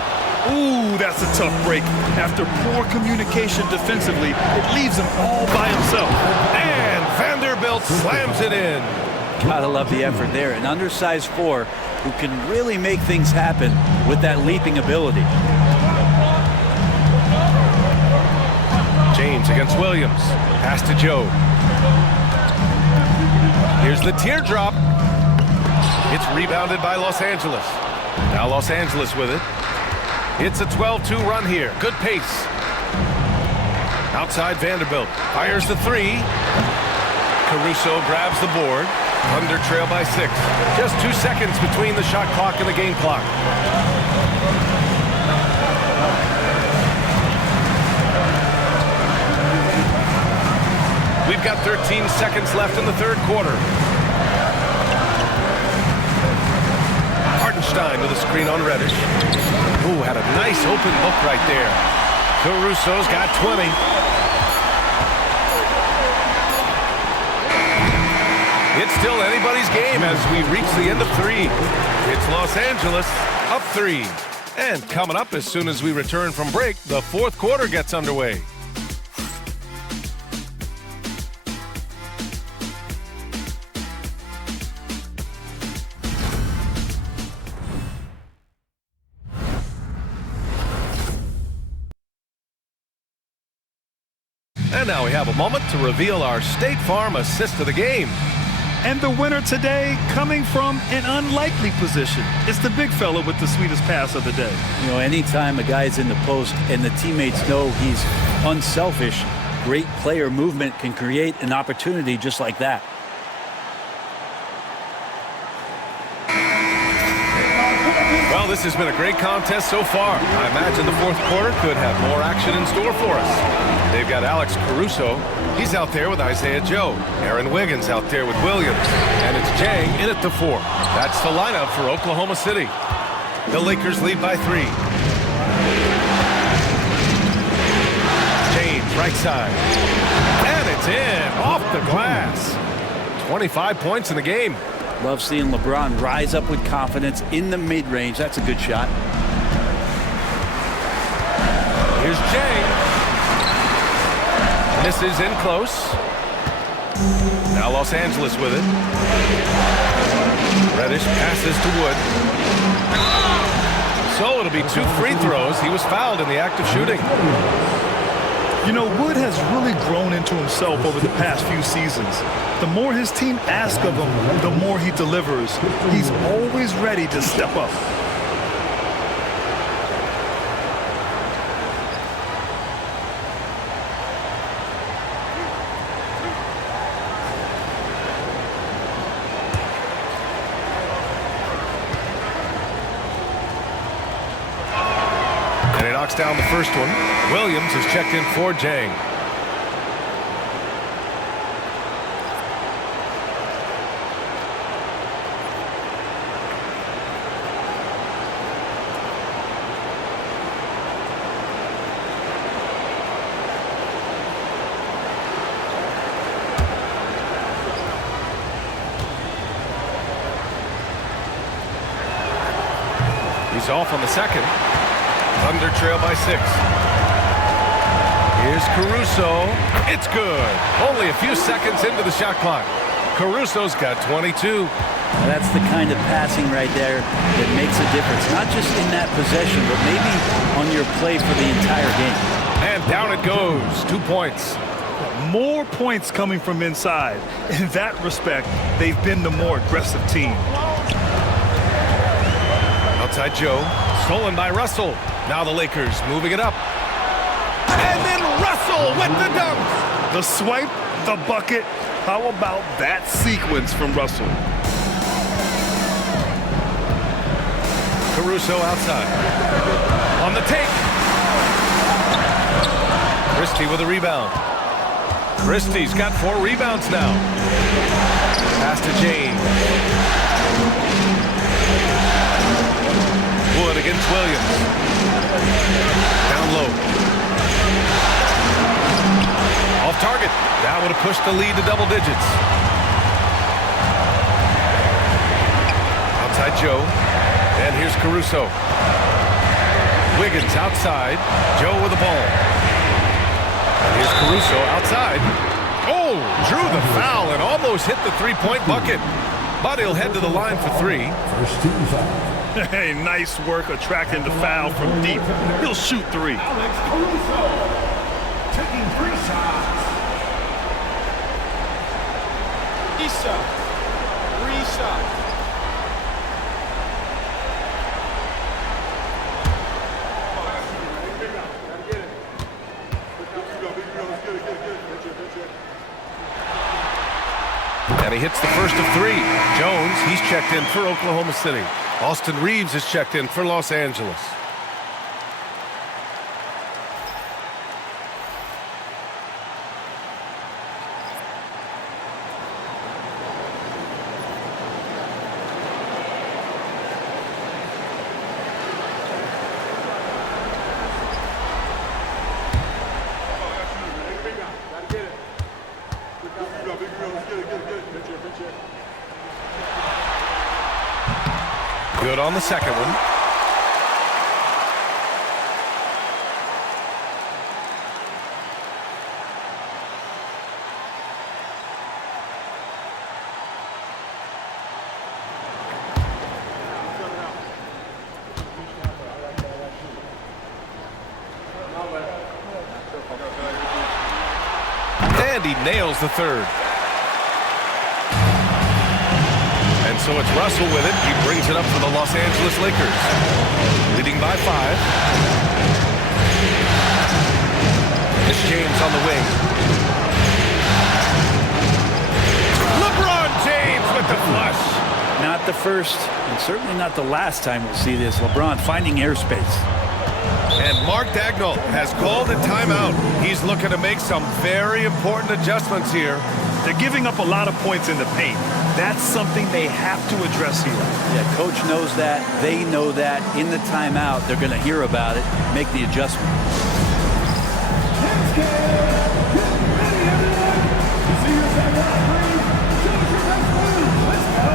Ooh, that's a tough break. After poor communication defensively, it leaves him all by himself. And Vanderbilt slams it in. Gotta love the effort there. An undersized 4 who can really make things happen with that leaping ability. James against Williams. Pass to Joe. Here's the teardrop. It's rebounded by Los Angeles. Now Los Angeles with it. It's a 12-2 run here. Good pace. Outside Vanderbilt. Fires the three. Caruso grabs the board. Under trail by 6. Just 2 seconds between the shot clock and the game clock. We've got 13 seconds left in the third quarter. Hartenstein with a screen on Reddish. Ooh, had a nice open look right there. Caruso's got 20. It's still anybody's game as we reach the end of 3. It's Los Angeles up 3. And coming up as soon as we return from break, the fourth quarter gets underway. And now we have a moment to reveal our State Farm assist of the game. And the winner today coming from an unlikely position. It's the big fella with the sweetest pass of the day. You know, anytime a guy's in the post and the teammates know he's unselfish, great player movement can create an opportunity just like that. Well, this has been a great contest so far. I imagine the fourth quarter could have more action in store for us. They've got Alex Caruso. He's out there with Isaiah Joe. Aaron Wiggins out there with Williams. And it's Jang in at the 4. That's the lineup for Oklahoma City. The Lakers lead by 3. James, right side. And it's in, off the glass. 25 points in the game. Love seeing LeBron rise up with confidence in the mid-range. That's a good shot. Here's Jang. Misses in close. Now Los Angeles with it. Reddish passes to Wood. So it'll be 2 free throws. He was fouled in the act of shooting. You know, Wood has really grown into himself over the past few seasons. The more his team asks of him, the more he delivers. He's always ready to step up. And he knocks down the first one. Williams is checked in for Jang. He's off on the second. Thunder trail by 6. Here's Caruso. It's good. Only a few seconds into the shot clock. Caruso's got 22. That's the kind of passing right there that makes a difference. Not just in that possession, but maybe on your play for the entire game. And down it goes. 2 points. More points coming from inside. In that respect, they've been the more aggressive team. Outside Joe. Stolen by Russell. Now the Lakers moving it up. And then Russell with the dunk. The swipe, the bucket. How about that sequence from Russell? Caruso outside. On the take. Christie with a rebound. Christie's got 4 rebounds now. Pass to James. Wood against Williams. Down low. Off target. That would have pushed the lead to double digits. Outside Joe. And here's Caruso. Wiggins outside. Joe with the ball. And here's Caruso outside. Oh, drew the foul and almost hit the 3-point bucket. But he'll head to the line for 3. First team foul. Hey, nice work attracting the foul from deep. He'll shoot 3. Alex Caruso taking 3 shots. Issa, 3 shots. And he hits the first of 3. Jones, he's checked in for Oklahoma City. Austin Reeves is checked in for Los Angeles. Good on the second one. And he nails the third. And so it's Russell with it. He brings it up for the Los Angeles Lakers. Leading by 5. It's James on the wing. LeBron James with the flush. Not not the first and certainly not the last time we'll see this. LeBron finding airspace. And Mark Daigneault has called a timeout. He's looking to make some very important adjustments here. They're giving up a lot of points in the paint. That's something they have to address here. Yeah, coach knows that. They know that. In the timeout, they're going to hear about it, make the adjustment. Let's get ready, everyone. You see your second referee. Choose your best move. Let's go.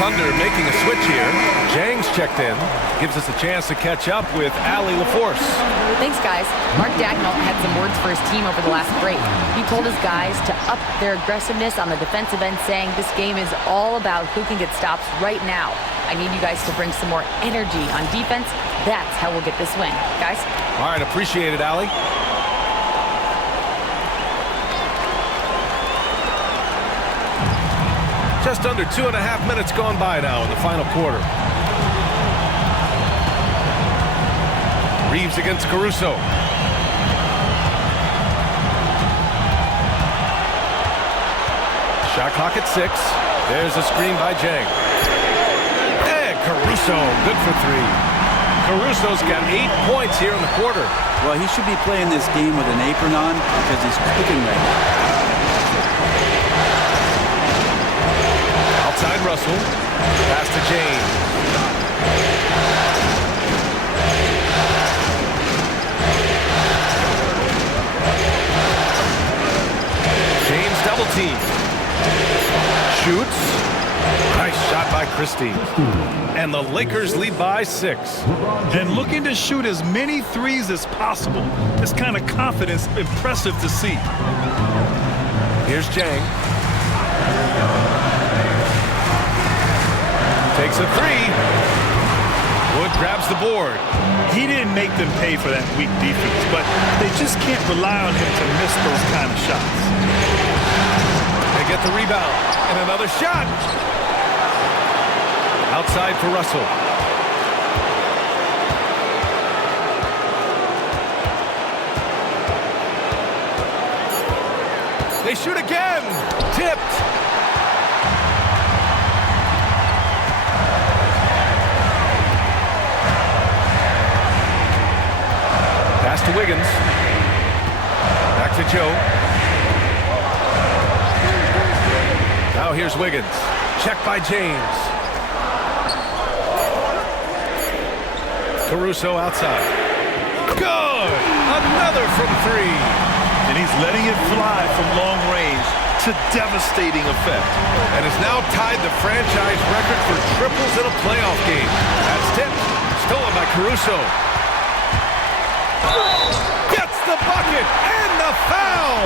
Thunder making a switch here. Jang's checked in. Gives us a chance to catch up with Allie LaForce. Thanks, guys. Mark Daigneault had some words for his team over the last break. He told his guys to up their aggressiveness on the defensive end, saying this game is all about who can get stops right now. I need you guys to bring some more energy on defense. That's how we'll get this win. Guys? All right, appreciate it, Allie. Just under 2.5 minutes gone by now in the final quarter. Reeves against Caruso. Shot clock at 6. There's a screen by Jang. And Caruso, good for 3. Caruso's got 8 points here in the quarter. Well, he should be playing this game with an apron on because he's cooking right now. Outside Russell. Pass to James. James double team. Shoots. Nice shot by Christie. And the Lakers lead by 6. And looking to shoot as many threes as possible. This kind of confidence, impressive to see. Here's Jang. Takes a 3. Wood grabs the board. He didn't make them pay for that weak defense, but they just can't rely on him to miss those kind of shots. They get the rebound. And another shot. Outside for Russell. They shoot again. Tipped. Pass to Wiggins. Back to Joe. Now here's Wiggins. Check by James. Caruso outside. Good! Another from 3. And he's letting it fly from long range to devastating effect. And has now tied the franchise record for triples in a playoff game. That's tipped. Stolen by Caruso. Gets the bucket and the foul.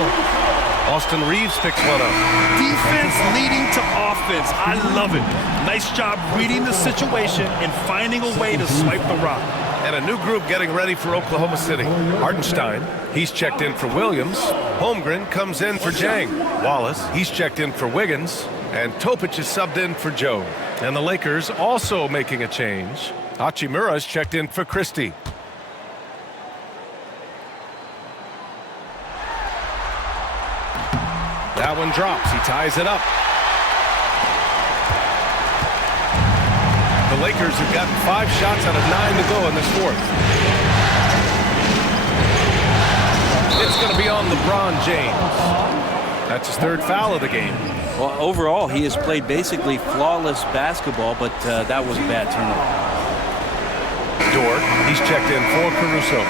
Austin Reeves picks one up. Defense leading to offense. I love it. Nice job reading the situation and finding a way to swipe the rock. And a new group getting ready for Oklahoma City. Hartenstein, he's checked in for Williams. Holmgren comes in for Jang. Wallace, he's checked in for Wiggins. And Topic is subbed in for Joe. And the Lakers also making a change. Hachimura's checked in for Christie. That one drops. He ties it up. The Lakers have gotten 5 shots out of 9 to go in this fourth. It's going to be on LeBron James. That's his third foul of the game. Well, overall, he has played basically flawless basketball, but that was a bad turnover. Dort, he's checked in for Caruso.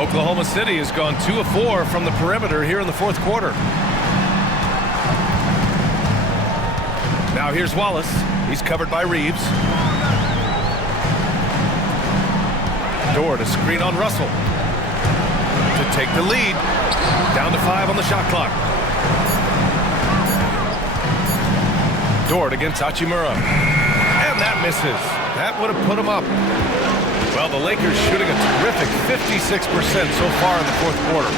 Oklahoma City has gone 2 of 4 from the perimeter here in the fourth quarter. Now here's Wallace. He's covered by Reeves. Dort, a screen on Russell to take the lead. Down to 5 on the shot clock. Dort against Hachimura. And that misses. That would have put him up. Well, the Lakers shooting a terrific 56% so far in the fourth quarter.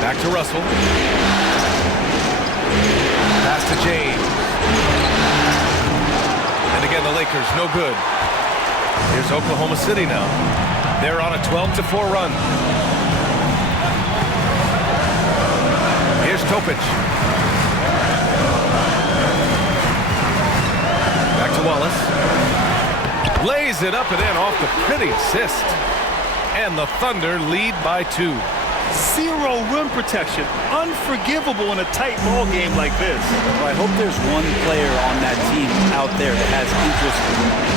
Back to Russell. Pass to James. And again, the Lakers no good. Here's Oklahoma City now. They're on a 12-4 run. Here's Topic. Back to Wallace. Lays it up and in off the pretty assist. And the Thunder lead by 2. Zero rim protection. Unforgivable in a tight ball game like this. Well, I hope there's one player on that team out there that has interest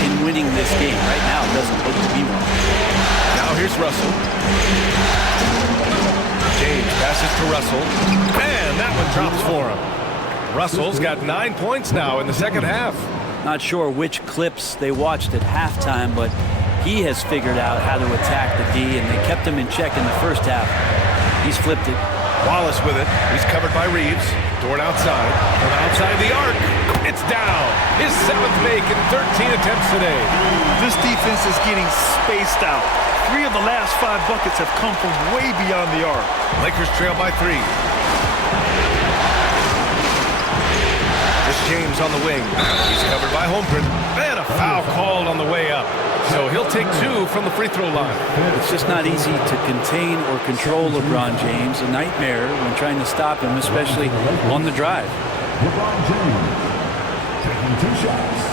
in winning this game. Right now, it doesn't look to be one. Now here's Russell. James passes to Russell. And that one drops for him. Russell's got 9 points now in the second half. Not sure which clips they watched at halftime, but he has figured out how to attack the D, and they kept him in check in the first half. He's flipped it. Wallace with it. He's covered by Reeves. Dort outside. From outside the arc. It's down. His 7th make in 13 attempts today. This defense is getting spaced out. 3 of the last 5 buckets have come from way beyond the arc. Lakers trail by 3. There's James on the wing. He's covered by Holmgren. And a foul called on the way up. So he'll take 2 from the free throw line. It's just not easy to contain or control LeBron James. A nightmare when trying to stop him, especially on the drive. LeBron James taking 2 shots.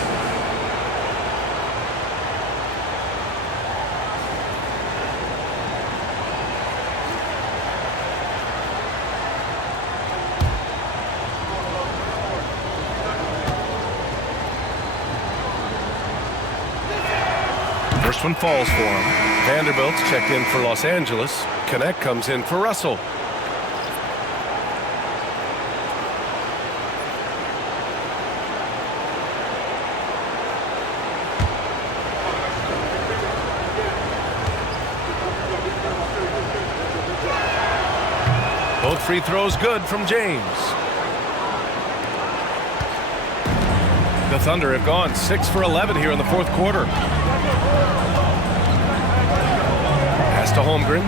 First one falls for him. Vanderbilt's checked in for Los Angeles. Connect comes in for Russell. Both free throws good from James. The Thunder have gone 6 for 11 here in the fourth quarter. Pass to Holmgren.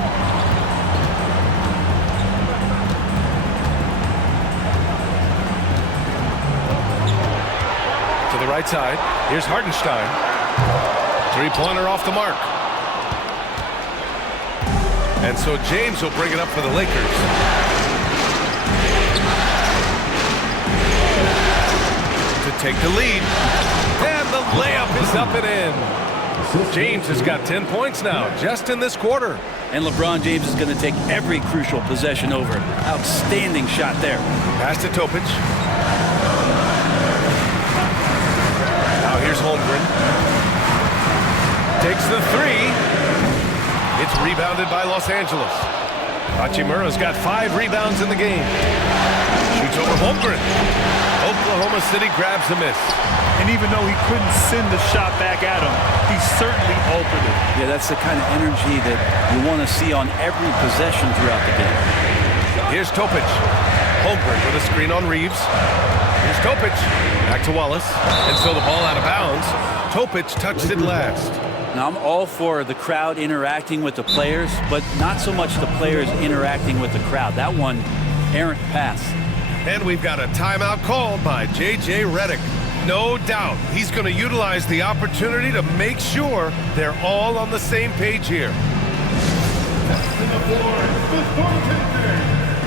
To the right side. Here's Hartenstein. Three-pointer off the mark. And so James will bring it up for the Lakers. To take the lead. And the layup is up and in. James has got 10 points now, just in this quarter. And LeBron James is going to take every crucial possession over. Outstanding shot there. Pass to Topic. Now here's Holmgren. Takes the 3. It's rebounded by Los Angeles. Hachimura's got 5 rebounds in the game. Shoots over Holmgren. Oklahoma City grabs the miss. And even though he couldn't send the shot back at him, he certainly altered it. Yeah, that's the kind of energy that you want to see on every possession throughout the game. Here's Topic. Holmgren with a screen on Reeves. Here's Topic. Back to Wallace. And so the ball out of bounds. Topic touched it last. Now, I'm all for the crowd interacting with the players, but not so much the players interacting with the crowd. That one, errant pass. And we've got a timeout called by J.J. Redick. No doubt he's going to utilize the opportunity to make sure they're all on the same page here. Testing the floor. Fifth quarter taker.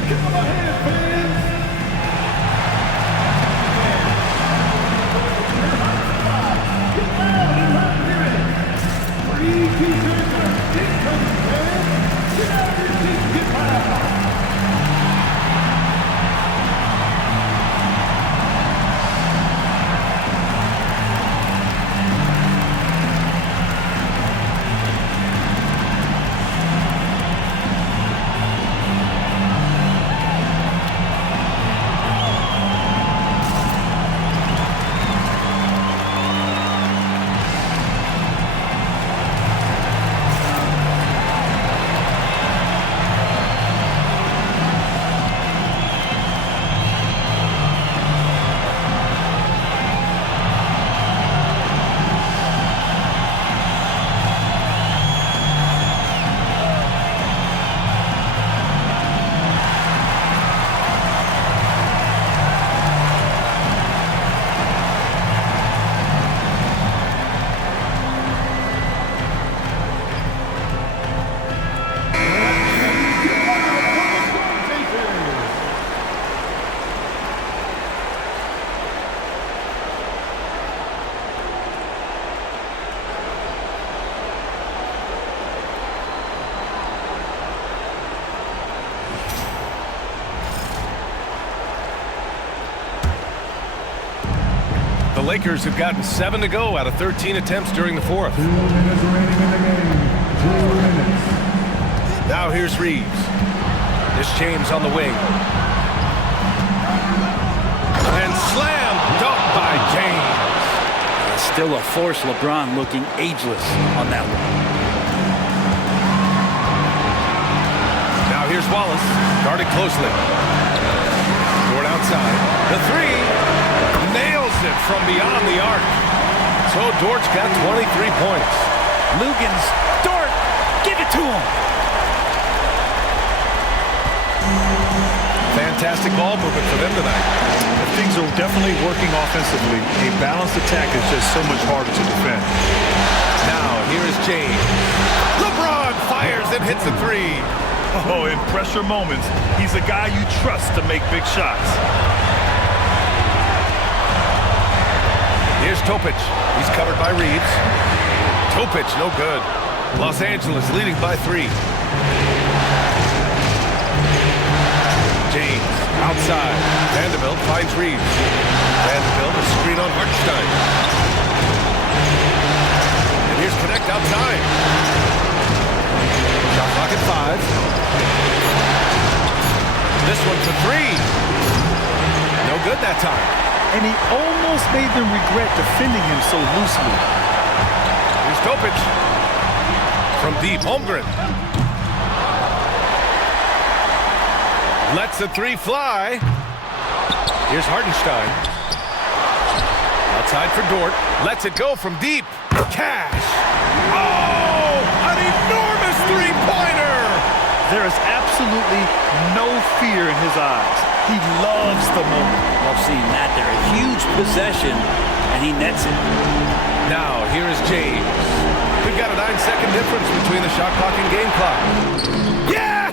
Give him a hand, fans. Get loud. The Lakers have gotten 7 to go out of 13 attempts during the fourth. 2 minutes remaining in the game. 2 minutes. Now here's Reeves. This James on the wing. And slam dunk by James. Still a force. LeBron looking ageless on that one. Now here's Wallace, guarded closely. Dort outside. The three. Nails it from beyond the arc. So Dort's got 23 points. Lugans, Dort, give it to him. Fantastic ball movement for them tonight. Things are definitely working offensively. A balanced attack is just so much harder to defend. Now here is James. LeBron fires and hits a three. Oh, in pressure moments, he's a guy you trust to make big shots. Here's Topic. He's covered by Reeves. Topic, no good. Los Angeles leading by 3. James, outside. Vanderbilt finds Reeves. Vanderbilt, a screen on Hartenstein. And here's Connect outside. Shot clock at 5. This one for 3. No good that time. And he almost made them regret defending him so loosely. Here's Topic. From deep, Holmgren. Lets the three fly. Here's Hartenstein. Outside for Dort. Lets it go from deep. Cash. Oh, an enormous three-pointer. There is absolutely no fear in his eyes. He loves the moment. Love seeing that there. A huge possession, and he nets it. Now, here is James. We've got a 9-second difference between the shot clock and game clock. Yes!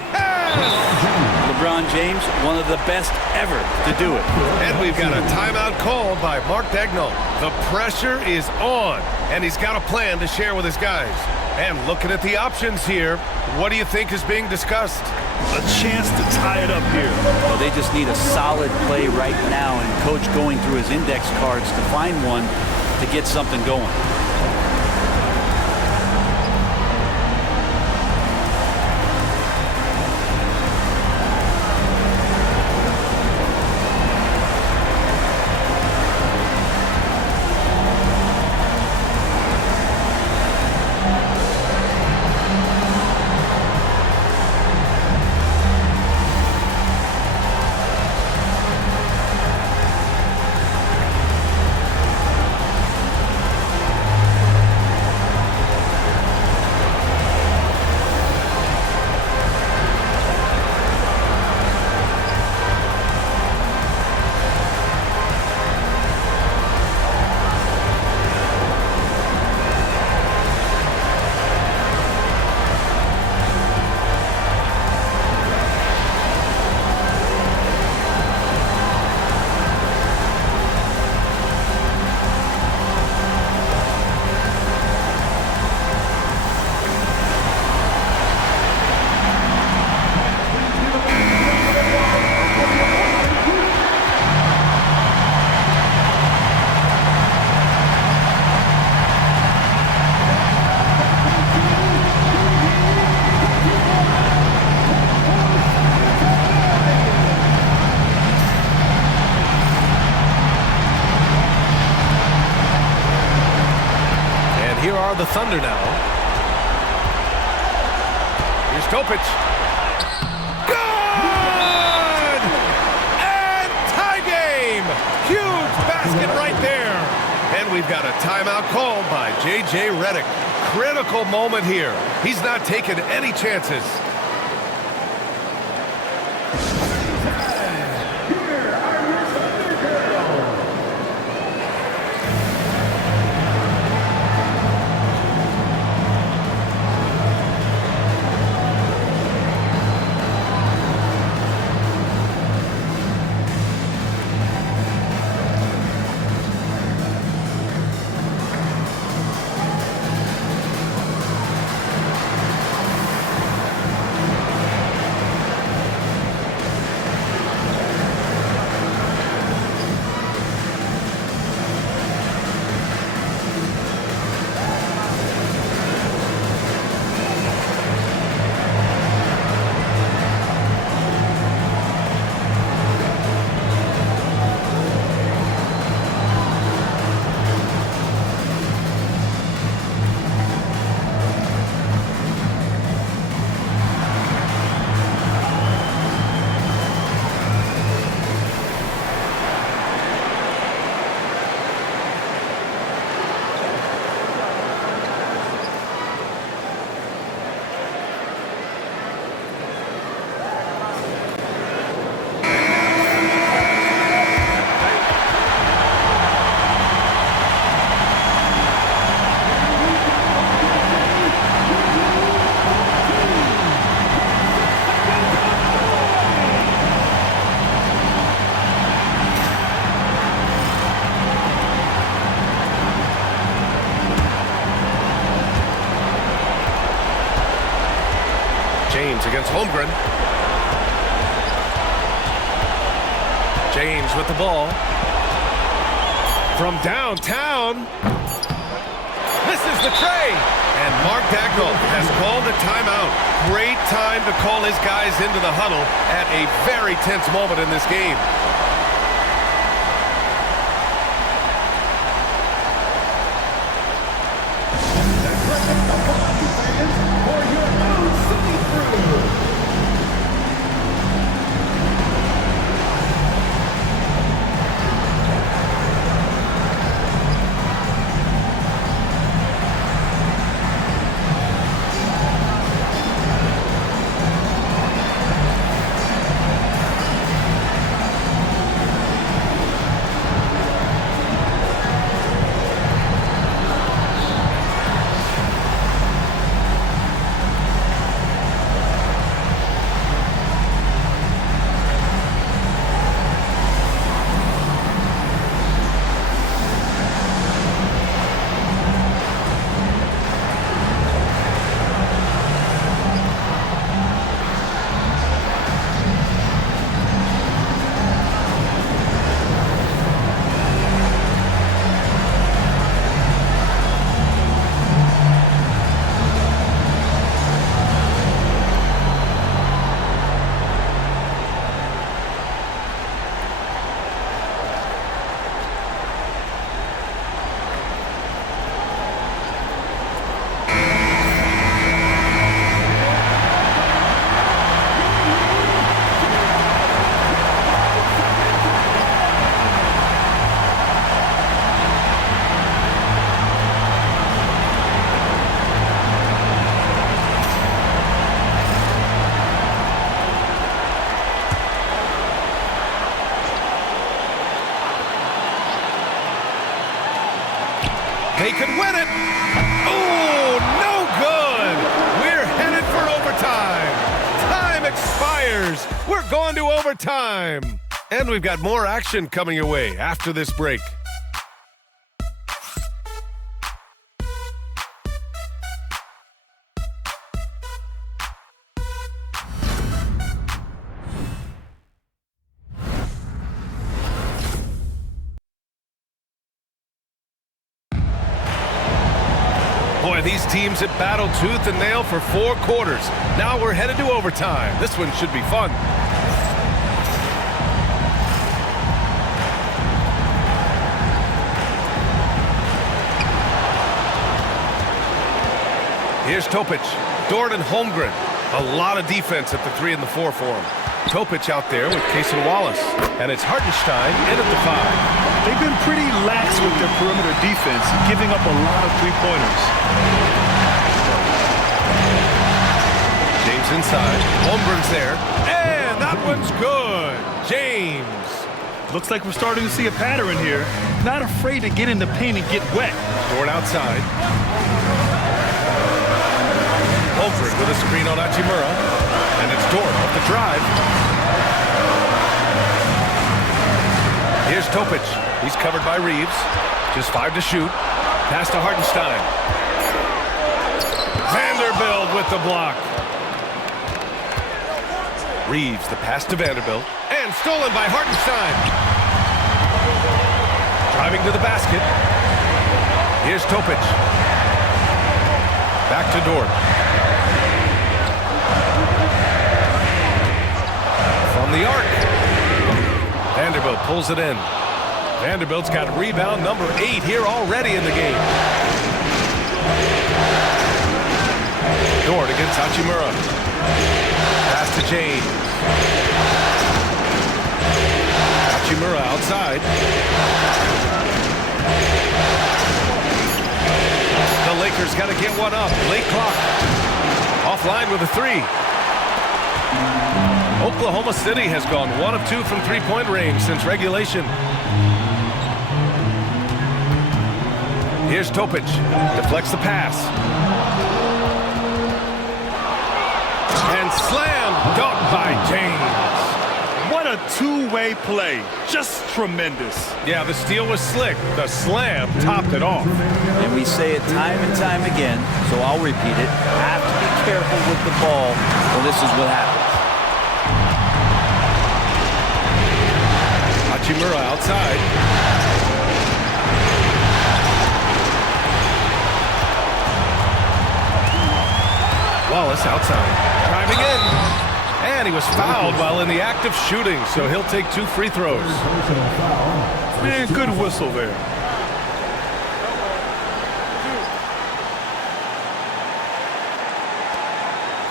LeBron James, one of the best ever to do it. And we've got a timeout called by Mark Daigneault. The pressure is on, and he's got a plan to share with his guys. And looking at the options here, what do you think is being discussed? A chance to tie it up here. Well, they just need a solid play right now, and Coach going through his index cards to find one to get something going. Thunder now. Here's Topic. Good! And tie game! Huge basket right there. And we've got a timeout called by J.J. Redick. Critical moment here. He's not taking any chances. James against Holmgren. James with the ball. From downtown. Misses the tray. And Mark Dagnall has called a timeout. Great time to call his guys into the huddle at a very tense moment in this game. They could win it. Oh, no good. We're headed for overtime. Time expires. We're going to overtime. And we've got more action coming your way after this break. Boy, these teams have battled tooth and nail for 4 quarters. Now we're headed to overtime. This one should be fun. Here's Topic. Dort and Holmgren. A lot of defense at the 3 and the 4 for him. Topic out there with Cason Wallace. And it's Hartenstein in at the 5. They've been pretty lax with their perimeter defense, giving up a lot of three-pointers. James inside. Holmgren's there. And that one's good. James. Looks like we're starting to see a pattern here. Not afraid to get in the paint and get wet. Dort outside. Holmgren with a screen on Hachimura. And it's Dort off the drive. Here's Topic. He's covered by Reeves. Just 5 to shoot. Pass to Hartenstein. Vanderbilt with the block. Reeves, the pass to Vanderbilt. And stolen by Hartenstein. Driving to the basket. Here's Topic. Back to Dort. From the arc. Vanderbilt pulls it in. Vanderbilt's got rebound number 8 here already in the game. Dort against Hachimura. Pass to James. Hachimura outside. The Lakers got to get one up. Late clock. Offline with a 3. Oklahoma City has gone 1 of 2 from three-point range since regulation. Here's Topic. Deflects the pass. And slam dunk by James. What a two-way play. Just tremendous. Yeah, the steal was slick. The slam topped it off. And we say it time and time again, so I'll repeat it. Have to be careful with the ball, or this is what happens. Hachimura outside. Wallace outside. Driving in. And he was fouled while in the act of shooting, so he'll take 2 free throws. Man, good whistle there.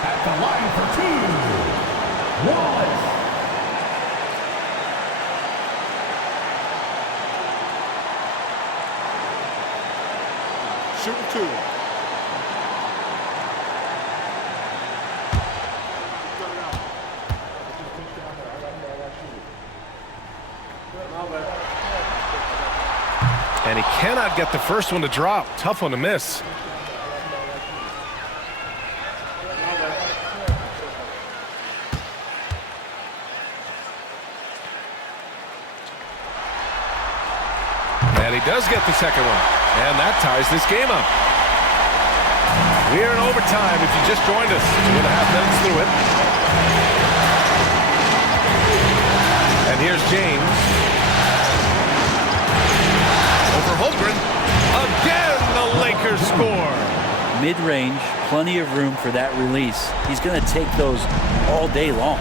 At the line for 2, Wallace. Shooting 2. And he cannot get the first one to drop. Tough one to miss. And he does get the second one. And that ties this game up. We're in overtime if you just joined us. 2.5 minutes through it. And here's James. Over Holmgren. Again, the Lakers score. Mid-range, plenty of room for that release. He's going to take those all day long.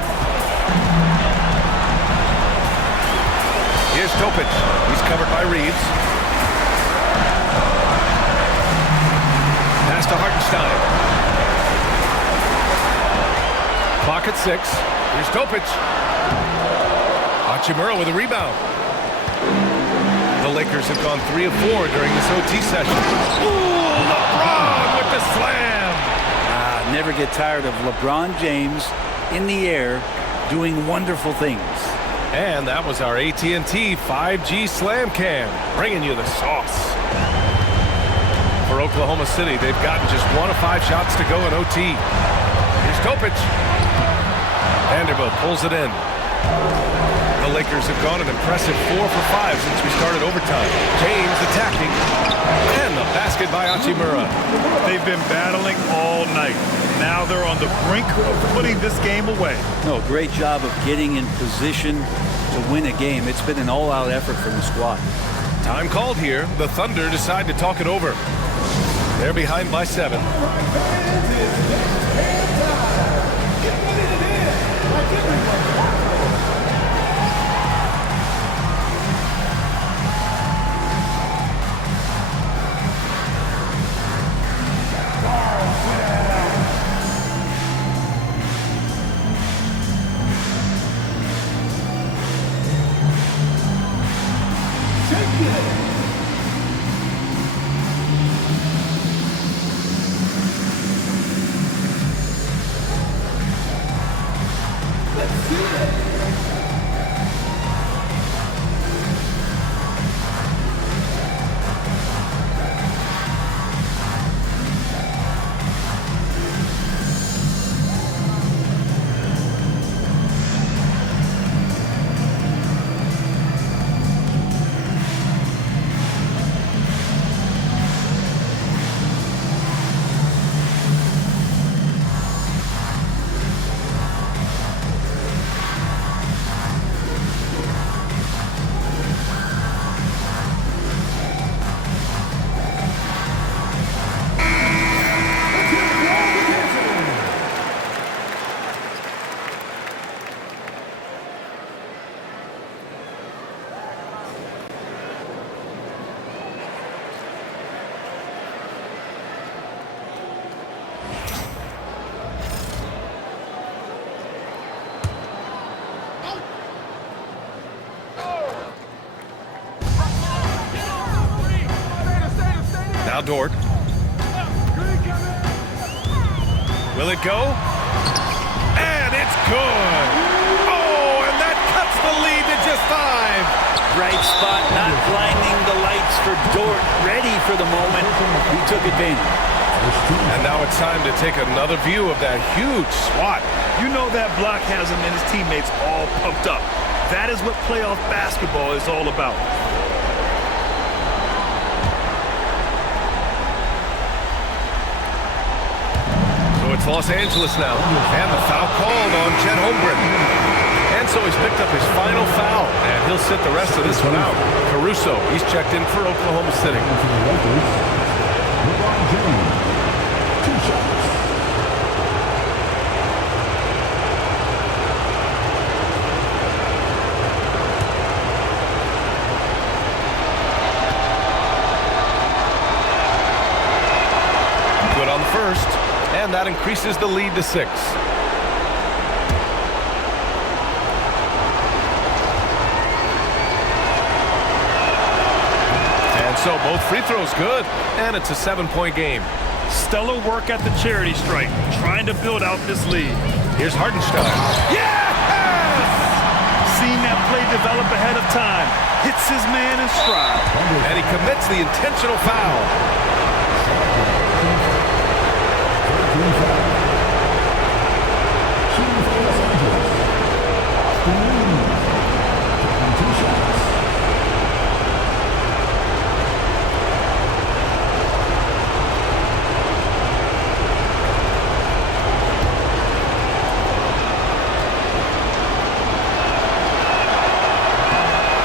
Here's Topic. He's covered by Reeves. Pass to Hartenstein. Clock at 6. Here's Topic. Hachimura with a rebound. The Lakers have gone 3 of 4 during this OT session. Ooh, LeBron with the slam. Never get tired of LeBron James in the air doing wonderful things. And that was our AT&T 5G Slam Cam, bringing you the sauce. For Oklahoma City, they've gotten just 1 of 5 shots to go in OT. Here's Topic. Vanderbilt pulls it in. The Lakers have gone an impressive 4 for 5 since we started overtime. James attacking. And the basket by Hachimura. They've been battling all night. Now they're on the brink of putting this game away. No, great job of getting in position to win a game. It's been an all-out effort from the squad. Time called here. The Thunder decide to talk it over. They're behind by 7. Now Dort. Will it go? And it's good. Oh, and that cuts the lead to just 5. Right spot, not blinding the lights for Dort. Ready for the moment. He took advantage. And now it's time to take another view of that huge swat. You know that block has him and his teammates all pumped up. That is what playoff basketball is all about. It's Los Angeles now, and the foul called on Chet Holmgren. And so he's picked up his final foul, and he'll sit the rest of this one out. Caruso, he's checked in for Oklahoma City. LeBron James, 2 shots. Good on the first. And that increases the lead to 6. And so both free throws good. And it's a 7-point game. Stellar work at the charity stripe, trying to build out this lead. Here's Hartenstein. Yes! Seeing that play develop ahead of time. Hits his man in stride. And he commits the intentional foul.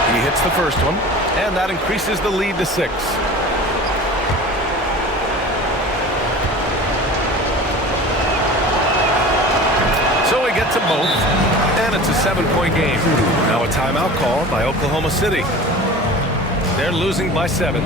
He hits the first one, and that increases the lead to 6. Gets them both, and it's a 7-point game. Now a timeout call by Oklahoma City. They're losing by 7.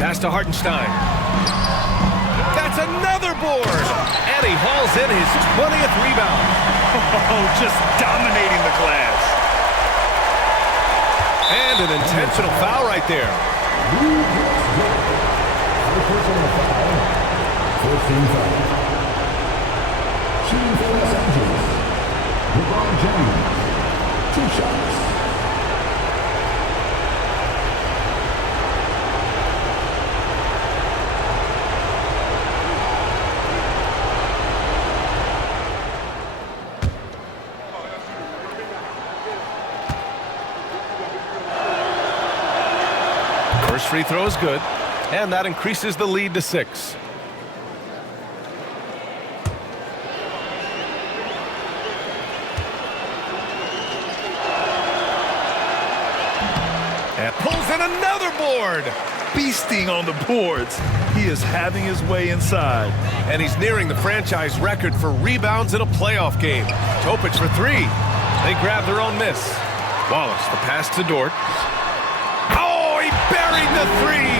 Pass to Hartenstein. That's another board. And he hauls in his 20th rebound. Oh, just dominating the glass. And an intentional foul right there. Personal foul. 14 foul. Shooting for Los Angeles. LeBron James. 2 shots. First free throw is good, and that increases the lead to 6. and another board. Feasting on the boards. He is having his way inside. And he's nearing the franchise record for rebounds in a playoff game. Topic for three. They grab their own miss. Wallace, the pass to Dort. Oh, he buried the three.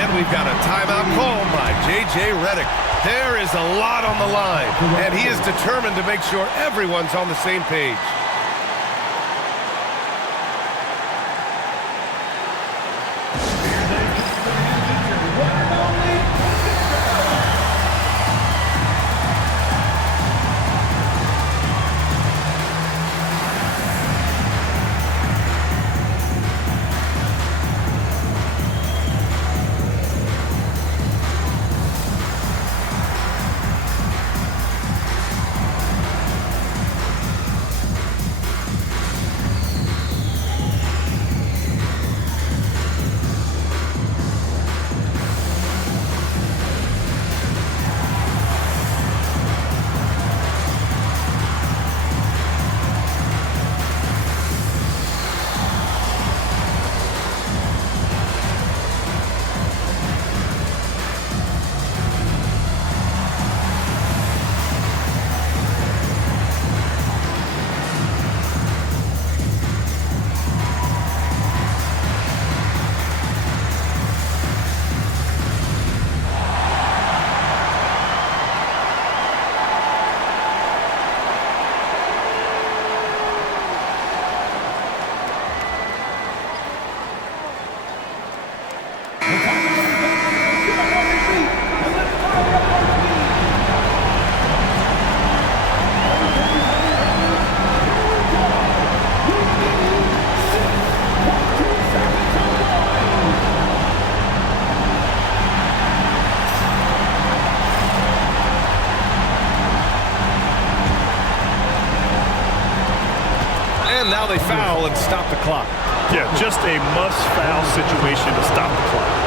And we've got a timeout called by J.J. Redick. There is a lot on the line, and he is determined to make sure everyone's on the same page. And now they foul and stop the clock. Yeah, just a must-foul situation to stop the clock.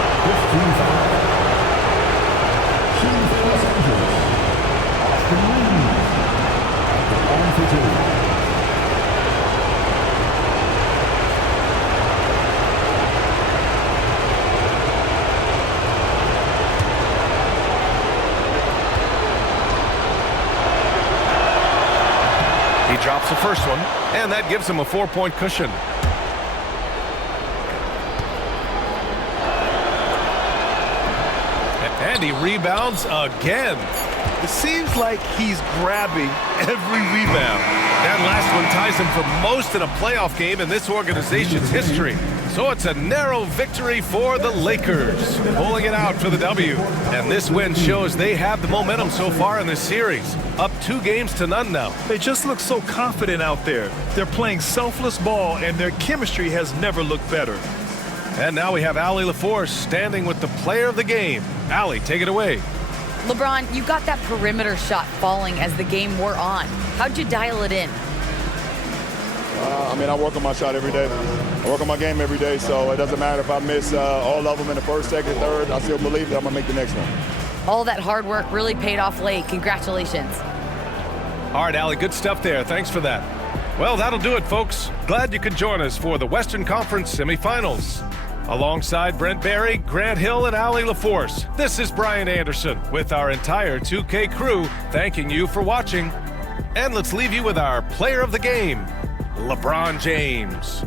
He drops the first one, and that gives him a 4-point cushion. And he rebounds again. It seems like he's grabbing every rebound. That last one ties him for most in a playoff game in this organization's history. So it's a narrow victory for the Lakers, pulling it out for the W. And this win shows they have the momentum so far in this series. Up 2-0 now. They just look so confident out there. They're playing selfless ball, and their chemistry has never looked better. And now we have Allie LaForce standing with the player of the game. Allie, take it away. LeBron, you got that perimeter shot falling as the game wore on. How'd you dial it in? I work on my shot every day. I work on my game every day, so it doesn't matter if I miss all of them in the first, second, third. I still believe that I'm going to make the next one. All that hard work really paid off late. Congratulations. All right, Allie, good stuff there. Thanks for that. Well, that'll do it, folks. Glad you could join us for the Western Conference semifinals. Alongside Brent Barry, Grant Hill, and Allie LaForce, this is Brian Anderson with our entire 2K crew thanking you for watching. And let's leave you with our player of the game, LeBron James.